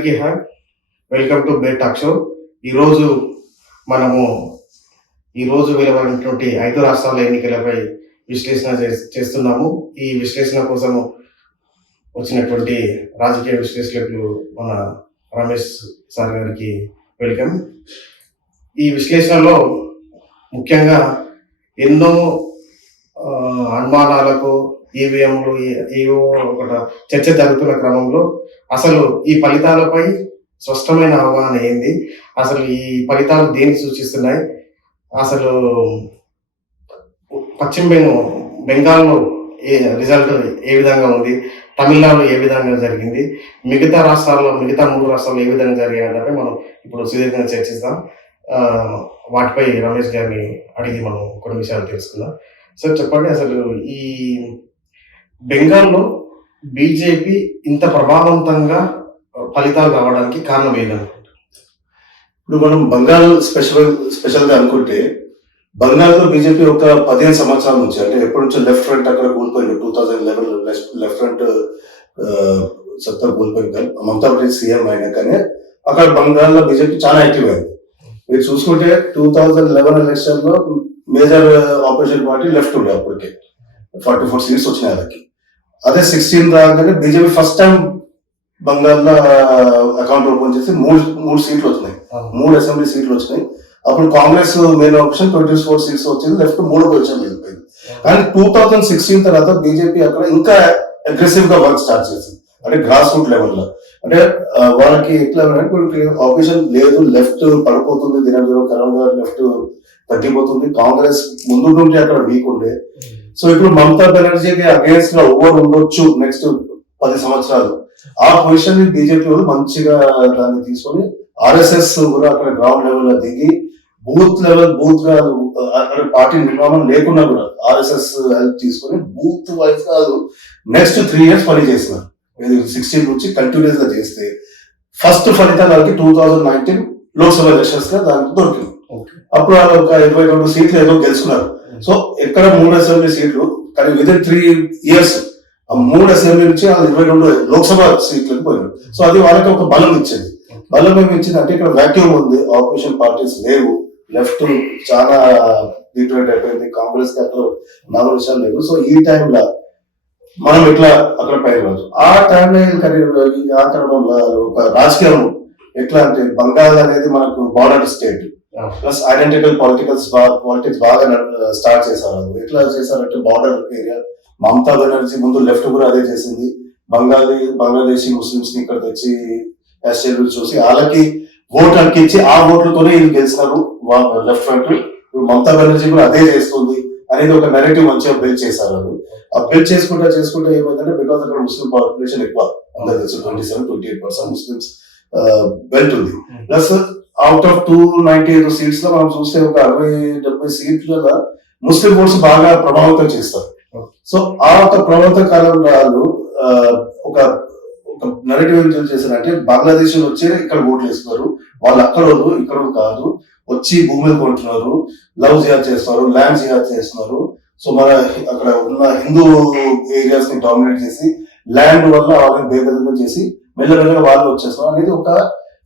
అందరికీ hi, welcome to bay talk show. ఈరోజు మనము వెలువడినటువంటి 5 రాష్ట్రాల ఎన్నికలపై విశ్లేషణ చేస్తున్నాము. ఈ విశ్లేషణ కోసము వచ్చినటువంటి రాజకీయ విశ్లేషకులు మన రమేష్ సార్ గారికి వెల్కమ్. ఈ విశ్లేషణలో ముఖ్యంగా ఎన్నో అనుమానాలకు ఈవీఎంలు ఏవో ఒక చర్చ జరుగుతున్న క్రమంలో అసలు ఈ ఫలితాలపై స్పష్టమైన అవగాహన ఏంది, అసలు ఈ ఫలితాలు దేన్ని సూచిస్తున్నాయి, అసలు పశ్చిమ బెంగాల్లో రిజల్ట్ ఏ విధంగా ఉంది, తమిళనాడులో ఏ విధంగా జరిగింది, మిగతా 3 రాష్ట్రాల్లో ఏ విధంగా జరిగాయంటే మనం ఇప్పుడు సుదీర్ఘంగా చర్చిస్తాం. వాటిపై రమేష్ గారిని అడిగి మనం కొన్ని విషయాలు తెలుసుకుందాం. సార్ చెప్పండి, అసలు ఈ బెంగాల్లో బీజేపీ ఇంత ప్రభావవంతంగా ఫలితాలు రావడానికి కారణం ఏంటనుకుంటారు? ఇప్పుడు మనం బంగాల్ స్పెషల్గా అనుకుంటే, బంగాల్లో బీజేపీ ఒక 15 సంవత్సరాల నుంచి, అంటే ఎప్పటి నుంచో లెఫ్ట్ ఫ్రంట్ అక్కడ కూలిపోయింది. 2011 లెఫ్ట్ ఫ్రంట్ సత్తా కూలిపోయింది. మమతా బెనర్జీ సీఎం అయినా కానీ అక్కడ బంగాల్లో బీజేపీ చాలా యాక్టివ్ అయింది. మీరు చూసుకుంటే 2011 ఎలక్షన్ లో మేజర్ ఆపోజిషన్ పార్టీ లెఫ్ట్ ఉండే, అప్పటికే 44 సీట్స్ వచ్చినాయి వాళ్ళకి. అదే 16 రాగానే బీజేపీ ఫస్ట్ టైం బంగాల్లో అకౌంట్ ఓపెన్ చేసి మూడు సీట్లు వచ్చినాయి, 3 అసెంబ్లీ సీట్లు వచ్చినాయి. అప్పుడు కాంగ్రెస్ మెయిన్ ఆప్షన్ 24 సీట్స్ వచ్చింది, లెఫ్ట్ 3 పొజిషన్ వెళ్ళిపోయింది. కానీ 2016 తర్వాత బీజేపీ అక్కడ ఇంకా అగ్రెసివ్ గా వర్క్ స్టార్ట్ చేసింది, అంటే గ్రాస్ రూట్ లెవెల్లో. అంటే వాళ్ళకి ఎట్లా ఆపోజిషన్ లేదు, లెఫ్ట్ పడిపోతుంది, దినదినం కరోనా లెఫ్ట్ తగ్గిపోతుంది. కాంగ్రెస్ ముందు నుండి అక్కడ వీక్ ఉండే. సో ఇప్పుడు మమతా బెనర్జీకి అగేన్స్ట్ గా ఓవర్ ఉండొచ్చు నెక్స్ట్ 10 సంవత్సరాలు. ఆ పొజిషన్ ని బీజేపీ వాళ్ళు మంచిగా దాన్ని తీసుకొని ఆర్ఎస్ఎస్ కూడా అక్కడ గ్రౌండ్ లెవెల్ లో దిగి బూత్ గా అక్కడ పార్టీ నిర్మాణం లేకున్నా కూడా ఆర్ఎస్ఎస్ హెల్ప్ తీసుకొని బూత్ వైజ్ కాదు నెక్స్ట్ 3 years పని చేస్తున్నారు. 16 నుంచి కంటిన్యూస్ గా చేస్తే ఫస్ట్ ఫలితాలు వాళ్ళకి 2019 లోక్సభ ఎలక్షన్స్ గా దానికి దొరికింది. అప్పుడు వాళ్ళు ఒక 22 సీట్లు ఏదో గెలుచుకున్నారు. సో ఎక్కడ 3 అసెంబ్లీ సీట్లు, కానీ విదిన్ 3 years ఆ 3 అసెంబ్లీ నుంచి వాళ్ళు 22 లోక్సభ సీట్లకు పోయినారు. సో అది వాళ్ళకి ఒక బలం ఇచ్చింది. బలం ఏమి ఇచ్చింది అంటే ఇక్కడ వ్యాక్యూమ్ ఉంది, ఆపోజిషన్ పార్టీస్ లేవు, లెఫ్ట్ చాలా డిటరేట్ అయిపోయింది, కాంగ్రెస్ కి అక్కడ 4 విషయాలు లేవు. సో ఈ టైంలో మనం ఇట్లా అక్కడ పైన ఆ టైంలో ఆ క్రమంలో ఒక రాజకీయం ఎట్లా అంటే, బంగాల్ అనేది మనకు border state plus identical politics బాగా స్టార్ట్ చేశారు. ఎట్లా చేశారంటే బార్డర్ ఏరియా, మమతా బెనర్జీ ముందు లెఫ్ట్ కూడా అదే చేసింది. బంగ్లాదేశీ ముస్లింస్ ని ఇక్కడ తెచ్చి ఎస్టేబుల్ చూసి వాళ్ళకి ఓట్ అంకించి ఆ ఓట్లతోనే వీళ్ళు గెలిచినారు లెఫ్ట్ ఫ్రంట్. మమతా బెనర్జీ కూడా అదే చేస్తుంది అనేది ఒక నెరేటివ్ మంచిగా బిల్డ్ చేశారు. వాళ్ళు ఆ బిల్డ్ చేసుకుంటే ఏమైందంటే, బికాస్ అక్కడ ముస్లిం పాపులేషన్ ఎక్కువ, అందరూ తెలుసు 27-28% ముస్లిమ్స్ బెల్ట్ ఉంది. ప్లస్ అవుట్ ఆఫ్ 295 సీట్స్ లో మనం చూస్తే ఒక 60-70 సీట్ల ముస్లిం ఓట్స్ బాగా ప్రభావితం చేస్తారు. సో ఆ ఒక ప్రభావిత కాలంలో వాళ్ళు ఒక నెరేటివ్ ఏం చేశారంటే, బంగ్లాదేశ్ వచ్చి ఇక్కడ ఓట్లు వేస్తున్నారు, వాళ్ళు అక్కడ ఇక్కడ కాదు, వచ్చి భూములు కొంటున్నారు, లవ్ జిహాద్ చేస్తున్నారు, ల్యాండ్ జిహాద్ చేస్తున్నారు. సో మన అక్కడ ఉన్న హిందూ ఏరియాస్ ని డామినేట్ చేసి ల్యాండ్ వల్ల వాళ్ళని బేదరికం చేసి మెల్లమెల్లగా వాళ్ళు వచ్చేస్తున్నారు అనేది ఒక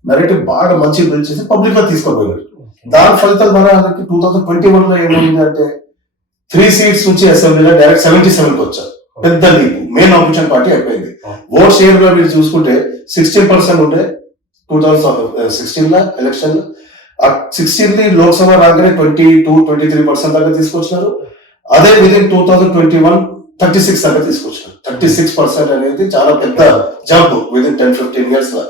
నెరేటివ్ బాగా మంచి బిల్డ్ చేసి పబ్లిక్ గా తీసుకుపోయారు. దాని ఫలితాలు మన 2021 లో ఏమైంది అంటే, 3 సీట్స్ నుంచి అసెంబ్లీలో డైరెక్ట్ 77కి వచ్చారు. పెద్ద లీగ్, మెయిన్ ఆపోజిషన్ పార్టీ అయిపోయింది. ఓట్ షేర్ లో మీరు చూసుకుంటే 16% ఉంటే 2016 లో ఎలక్షన్, 16 లోక్సభ రాగానే 22-23% దాకా తీసుకొచ్చినారు. అదే విదిన్ 2021 36 దాకా తీసుకొచ్చినారు. 36% అనేది చాలా పెద్ద జంప్ విదిన్ 10-15 years లో.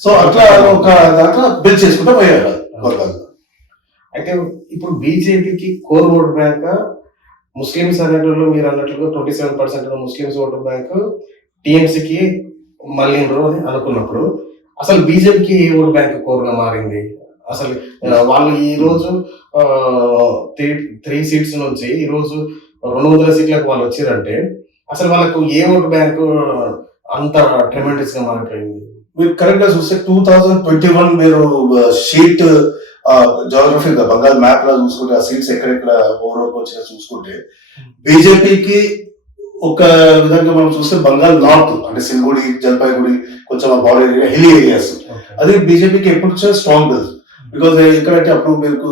సో అట్లా ఒక దాంట్లో బిల్డ్ చేసుకుంటూ పోయారు. అయితే ఇప్పుడు బీజేపీకి కోర్ ఓట్ బ్యాంక్ ముస్లిమ్స్ అనేటప్పుడు మీరు అన్నట్లుగా 27% ముస్లిమ్స్ ఓటు బ్యాంక్ టీఎంసీకి మళ్ళీ అని అనుకున్నప్పుడు, అసలు బీజేపీకి ఏ ఓటు బ్యాంక్ కోర్గా మారింది? అసలు వాళ్ళు ఈ రోజు 3 సీట్స్ నుంచి ఈ రోజు 200 సీట్లకు వాళ్ళు వచ్చారంటే, అసలు వాళ్ళకు ఏ ఓటు బ్యాంకు అంత ట్రెమెండస్ గా మారిపోయింది? మీరు కరెక్ట్ గా చూస్తే 2021 మీరు షీట్ జోగ్రఫీ బంగాల్ మ్యాప్ లో చూసుకుంటే ఆ సీట్స్ ఎక్కడెక్కడ ఓవరాల్ వచ్చినా చూసుకుంటే బీజేపీకి ఒక విధంగా మనం చూస్తే బంగాల్ నార్త్ అంటే సిల్గుడి, జల్పాయిగుడి, కొంచెం ఆ బార్డర్ ఏరియా, హిల్ ఏరియాస్ అది బీజేపీకి ఎప్పుడు నుంచో స్ట్రాంగ్ బేస్. బికాస్ ఎక్కడంటే అప్పుడు మీకు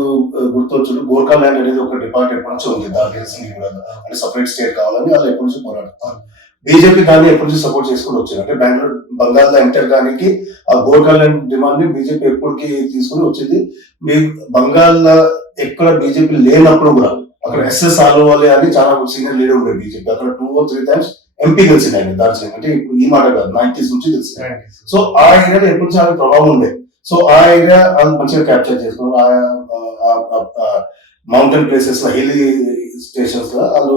గుర్తొచ్చు, గోర్ఖా ల్యాండ్ అనేది ఒక డిపార్ట్మెంట్ ఎప్పటి నుంచో ఉంది, దాని రీజన్ కూడా అంటే సపరేట్ స్టేట్ కావాలని వాళ్ళు ఎప్పటి నుంచి పోరాడుతారు. బీజేపీ దాన్ని ఎప్పటి నుంచి సపోర్ట్ చేసుకుని వచ్చింది. అంటే బంగాల్ ఎంటర్ కానీ ఆ గోర్ఖా ల్యాండ్ డిమాండ్ ని బీజేపీ ఎప్పటికి తీసుకుని వచ్చింది. మీ బంగాల్ ఎక్కడ బీజేపీ లేనప్పుడు కూడా అక్కడ ఎస్ఎస్ ఆలోవాలే అని చాలా సీనియర్ లీడర్ ఉండే బీజేపీ, అక్కడ 2 or 3 times ఎంపీ గెలిచింది ఆయన దాని. అంటే ఇప్పుడు ఈ మాట కాదు, 90s నుంచి తెలిసింది. సో ఆ ఏరియాలో ఎప్పుడు చాలా ప్రభావం ఉండే. సో ఆ ఏరియా మంచిగా క్యాప్చర్ చేసుకున్నారు. మౌంటైన్ ప్లేసెస్ లో, హిల్లీ స్టేషన్స్ లో వాళ్ళు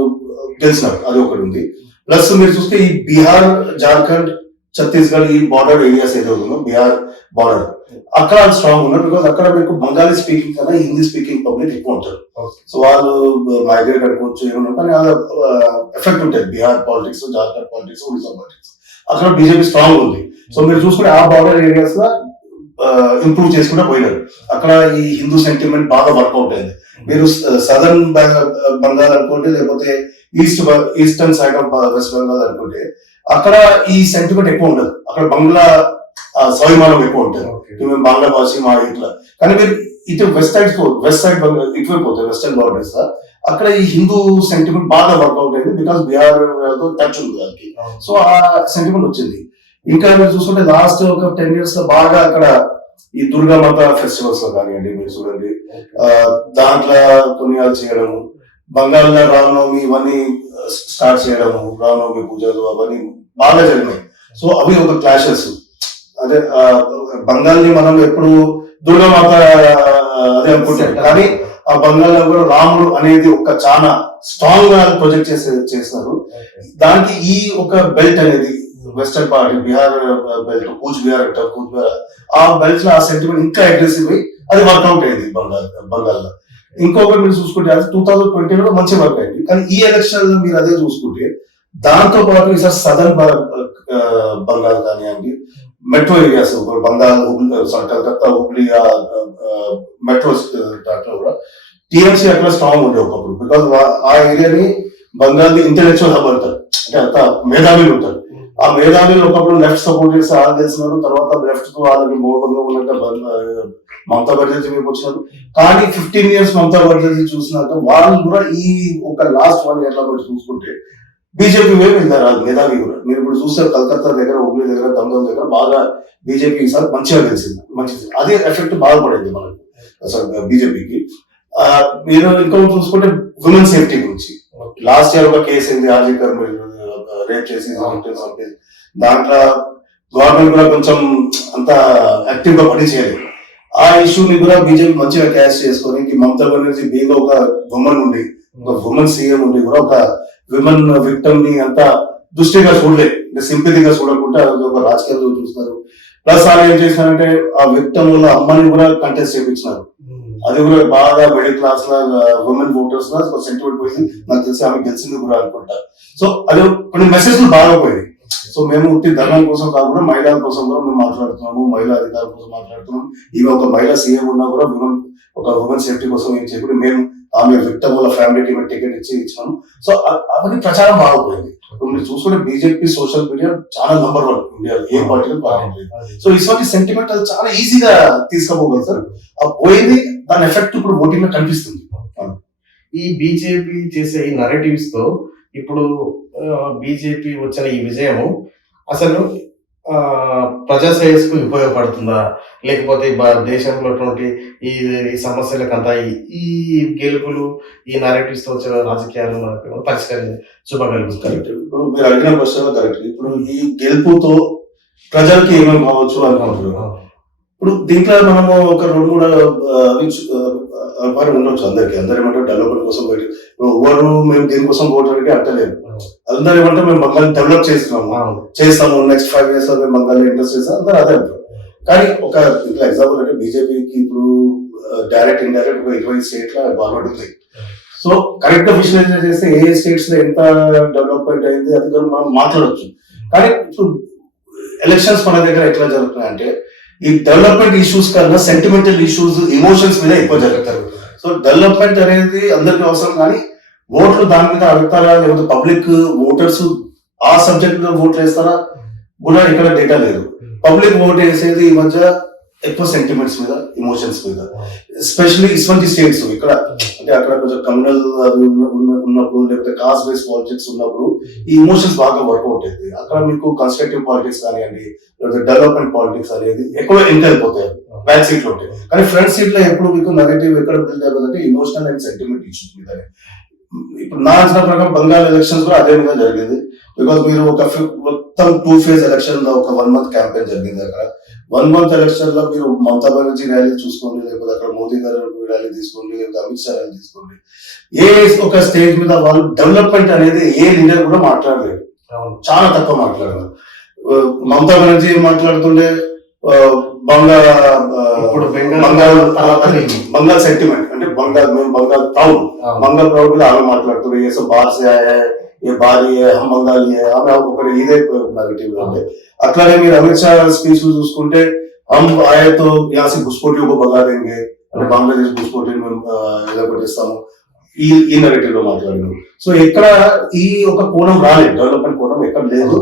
గెలిచినారు, అది ఒకటి ఉంది. ప్లస్ మీరు చూస్తే ఈ బీహార్, జార్ఖండ్, ఛత్తీస్గఢ్ ఈ బార్డర్ ఏరియాస్ ఏదో ఉందో, బీహార్ బార్డర్ అక్కడ స్ట్రాంగ్ ఉన్నారు. బికాస్ అక్కడ మీకు బెంగాలీ స్పీకింగ్ కన్నా హిందీ స్పీకింగ్ పబ్లిక్ ఎక్కువ ఉంటారు. సో వాళ్ళు మైగ్రేట్ అనుకోవచ్చు, ఏమన్నా కానీ ఎఫెక్ట్ ఉంటుంది Bihar politics, Jharkhand politics, Odisha politics. అక్కడ బీజేపీ స్ట్రాంగ్ ఉంది. సో మీరు చూసుకుంటే ఆ బార్డర్ ఏరియాస్ లో ఇంప్రూవ్ చేసుకుంటూ పోయినారు. అక్కడ ఈ హిందూ సెంటిమెంట్ బాగా వర్కౌట్ అయింది. మీరు సదర్న్ బెంగాల్ అనుకోండి, లేకపోతే eastern side of west Bengal అనుకుంటే అక్కడ ఈ సెంటిమెంట్ ఎక్కువ ఉండదు. అక్కడ బంగ్లా స్వాభిమానం ఎక్కువ ఉంటుంది, మేము బంగ్లా భాష మా ఇట్లా. కానీ మీరు ఇటు వెస్ట్ సైడ్ ఇటువైపు పోతాయి, వెస్టర్న్ బార్డర్స్ అక్కడ ఈ హిందూ సెంటిమెంట్ బాగా వర్కౌట్ అయింది. బికాస్ బీహార్ తో టచ్ ఉంది దానికి. సో ఆ సెంటిమెంట్ వచ్చింది. ఇంకా మీరు చూసుకుంటే లాస్ట్ ఒక 10 years లో బాగా అక్కడ ఈ దుర్గామాత ఫెస్టివల్స్ లో కానివ్వండి, మీరు చూడండి దాంట్లో పుణ్యాలు చేయడము, బంగాళ రామనవమి ఇవన్నీ స్టార్ట్ చేయడము, రామనవమి పూజలు అవన్నీ బాగా జరిగినాయి. సో అవి ఒక క్లాషెస్. అదే బంగాల్ని మనం ఎప్పుడు దుర్గామాత అదే అనుకుంటాం, కానీ ఆ బంగాల్లో కూడా రాముడు అనేది ఒక చాలా స్ట్రాంగ్ గా ప్రొజెక్ట్ చేస్తున్నారు. దానికి ఈ ఒక బెల్ట్ అనేది వెస్టర్న్ పార్ట్ బీహార్ బెల్ట్, కూచ్ బీహార్ అంటారు, కూచ్ బీహార్ ఆ బెల్ట్ లో ఆ సెంటిమెంట్ ఇంకా అగ్రెసివ్ అయ్యి అది వర్కౌట్ అయింది బంగాల్లో. ఇంకొకటి మీరు చూసుకుంటే అది 2020లో మంచి వర్క్ అయింది. కానీ ఈ ఎలక్షన్ మీరు అదే చూసుకుంటే దాంతో పాటు ఈసారి సదర్న్ బంగాల్ కానివ్వండి, metro areas Bengal, Calcutta, Hubli metro దాంట్లో కూడా టీఎంసీ అక్కడ స్ట్రాంగ్ ఉండే ఒకప్పుడు. బికాస్ ఆ ఏరియాని బంగాల్ ఇంటెలెక్చువల్ హబ్ అంటారు, అంటే అంత మేధావులు ఉంటారు. ఆ మేధావులు ఒకప్పుడు లెఫ్ట్ సపోర్ట్ చేసి వాళ్ళు తెలిసినారు, తర్వాత లెఫ్ట్ తో వాళ్ళకి మోహంలో ఉన్నట్టు మమతా బెనర్జీ వైపు వచ్చినారు. కానీ 15 years మమతా బెనర్జీ చూసినాక వాళ్ళు కూడా ఈ ఒక లాస్ట్ 1 year లో చూసుకుంటే బీజేపీ వైపు వెళ్ళారు వాళ్ళు మేధావి కూడా. మీరు ఇప్పుడు చూస్తారు కలకత్తా దగ్గర, హుబ్లీ దగ్గర, దమ్దమ్ దగ్గర బాగా బీజేపీ ఈసారి మంచిగా తెలిసింది, మంచిది. అదే ఎఫెక్ట్ బాగా పడింది మనకు అసలు బీజేపీకి. మీరు ఇంకొకటి చూసుకుంటే ఉమెన్ సేఫ్టీ గురించి లాస్ట్ ఇయర్ ఒక కేసు అయింది, ఆర్జీకర్ రేప్ చేసి దాంట్లో గవర్నమెంట్ కూడా కొంచెం అంత యాక్టివ్ గా పని చేయలేదు. ఆ ఇష్యూని కూడా బీజేపీ మంచిగా క్యాష్ చేసుకొని మమతా బెనర్జీ బీగా ఒక ఉమెన్ ఉండి, ఒక ఉమెన్ సీఎం ఉండి కూడా ఒక విమెన్ విక్టమ్ ని అంత దృష్టిగా చూడలేదు, అంటే సింపతిగా చూడకుండా ఒక రాజకీయాల్లో చూస్తున్నారు. ప్లస్ వాళ్ళు ఏం చేసినారంటే ఆ విక్టమ్ వాళ్ళ అమ్మని కూడా కంటెస్ట్ చేయించినారు. అది కూడా బాగా మిడిల్ క్లాస్ లా ఉమెన్ ఓటర్స్ లా సెంటిమెంట్ పోయింది. నాకు తెలిసి ఆమె గెలిచింది కూడా అనుకుంటా. సో అది కొన్ని మెసేజ్లు బాగా పోయింది. సో మేము ఉత్తి ధర్మం కోసం కాకుండా మహిళల కోసం కూడా మేము మాట్లాడుతున్నాము, మహిళా అధికారం కోసం మాట్లాడుతున్నాం. ఈమె ఒక మహిళా సీఎం ఉన్నా కూడా ఒక ఉమెన్ సేఫ్టీ కోసం ఏం చేయకుండా మేము ఆమె విక్టమ్ వాళ్ళ ఫ్యామిలీకి మేము టికెట్ ఇచ్చినాము. సో అవన్నీ ప్రచారం బాగుపోయింది. ఇప్పుడు మీరు చూసుకుంటే బీజేపీ సోషల్ మీడియా చాలా #1 ఇండియాలో, ఏ పార్టీలో బాగుంటుంది. సో ఇటువంటి సెంటిమెంట్ అది చాలా ఈజీగా తీసుకుపోగలుగుతారు. ఆ పోయింది, దాని ఎఫెక్ట్ ఇప్పుడు ఓటింగ్ లో కనిపిస్తుంది. ఈ బీజేపీ చేసే ఈ నరేటివ్స్ తో ఇప్పుడు బీజేపీ వచ్చిన ఈ విజయము అసలు ప్రజా శ్రేయస్కు ఉపయోగపడుతుందా, లేకపోతే దేశంలో ఈ సమస్యలకంతా ఈ గెలుపులు, ఈ నరేటివ్స్ తో వచ్చిన రాజకీయాలు చూపగలుగుతారు? ఇప్పుడు మీరు అడిగిన క్వశ్చన్ కరెక్ట్. ఇప్పుడు ఈ గెలుపుతో ప్రజలకి ఏమేమి కావచ్చు అనుకుంటున్నారు. ఇప్పుడు దీంట్లో మనము ఒక 2-3 ఉండొచ్చు. అందరు ఏమంటారు డెవలప్మెంట్ కోసం బయట ఎవరు మేము దీనికోసం ఓటర్కి అంటలేదు. అందరూ ఏమంటే మేము బంగాళీ డెవలప్ చేస్తాము నెక్స్ట్ 5 years లో మేము బంగాళీ ఇంట్రెస్ట్ చేస్తాం, అందరూ అదే అంటారు. కానీ ఒక ఇట్లా ఎగ్జాంపుల్ అంటే బీజేపీకి ఇప్పుడు డైరెక్ట్ ఇండైరెక్ట్ 20 states లో గవర్నమెంట్ ఉంది. సో కరెక్ట్ గా విశ్లేషణ చేస్తే ఏ స్టేట్స్ లో ఎంత డెవలప్మెంట్ అయింది అది కూడా మనం మాట్లాడవచ్చు. కానీ ఇప్పుడు ఎలక్షన్స్ మన దగ్గర ఎట్లా జరుగుతున్నాయి అంటే ఈ డెవలప్మెంట్ ఇష్యూస్ కన్నా సెంటిమెంటల్ ఇష్యూస్, ఎమోషన్స్ మీద ఎక్కువ జరుగుతారు. సో డెవలప్మెంట్ అనేది అందరికి అవసరం, కానీ ఓట్లు దాని మీద అడుగుతారా, లేకపోతే పబ్లిక్ ఓటర్స్ ఆ సబ్జెక్ట్ మీద ఓట్లు వేస్తారా కూడా ఇక్కడ డేటా లేదు. పబ్లిక్ ఓట్ వేసేది ఈ మధ్య ఎక్కువ సెంటిమెంట్స్ మీద, ఎమోషన్స్ మీద, ఎస్పెషల్లీ ఇటువంటి స్టేట్స్ ఇక్కడ అంటే అక్కడ కొంచెం కమ్యూనల్ ఉన్నప్పుడు లేకపోతే కాస్ట్ బేస్ పాలిటిక్స్ ఉన్నప్పుడు ఈ ఎమోషన్స్ బాగా వర్కౌట్ అవుతాయి. అక్కడ మీకు కన్స్ట్రక్టివ్ పాలిటిక్స్ కానివ్వండి లేకపోతే డెవలప్మెంట్ పాలిటిక్స్ అనేది ఎక్కువ ఎంటర్ అయిపోతాయి, బ్యాక్ సీట్ లో ఉంటాయి. కానీ ఫ్రంట్ సీట్ లో ఎప్పుడు మీకు నెగటివ్ ఎక్కడ బిల్డ్ అయిపోతుందంటే ఎమోషనల్ అండ్ సెంటిమెంట్ ఇష్యూస్ మీద. ఇప్పుడు నా అంచనా ప్రకారం బంగాల్ ఎలక్షన్స్ కూడా అదే విధంగా జరిగింది. బికాస్ మీరు ఒక మొత్తం 2 phase ఎలక్షన్ లో ఒక 1 month క్యాంపెయిన్ జరిగింది. అక్కడ 1 month ఎలక్షన్ లో మీరు మమతా బెనర్జీ ర్యాలీ చూసుకోండి, లేకపోతే అక్కడ మోదీ గారు ర్యాలీ తీసుకోండి, లేకపోతే అమిత్ షా ర్యాలీ తీసుకోండి, ఏ ఒక స్టేజ్ మీద వాళ్ళు డెవలప్మెంట్ అనేది ఏ లీడర్ కూడా మాట్లాడలేదు, చాలా తక్కువ మాట్లాడారు. మమతా బెనర్జీ మాట్లాడుతుండే బంగాల్ సెంటిమెంట్ అంటే బంగాల్ ప్రౌడ్ మీద ఆమె మాట్లాడుతుంది. ఏ सब बाहर से आया है, ये बाहरी है, हम बंगाली है, ఆమె ఒకటి ఇదే నెగటివ్ ఉంది. అట్లానే మీరు అమిత్ షా స్పీచ్ చూసుకుంటే हम आए तो यहाँ से घुसपैठियों को भगा देंगे అంటే బంగ్లాదేశ్ घुसपैठियों ఇలా కొట్టేస్తాము, ఈ నెగటివ్ లో మాట్లాడారు. సో ఎక్కడ ఈ ఒక కోణం రాలేదు, డెవలప్మెంట్ కోణం ఎక్కడ లేదు.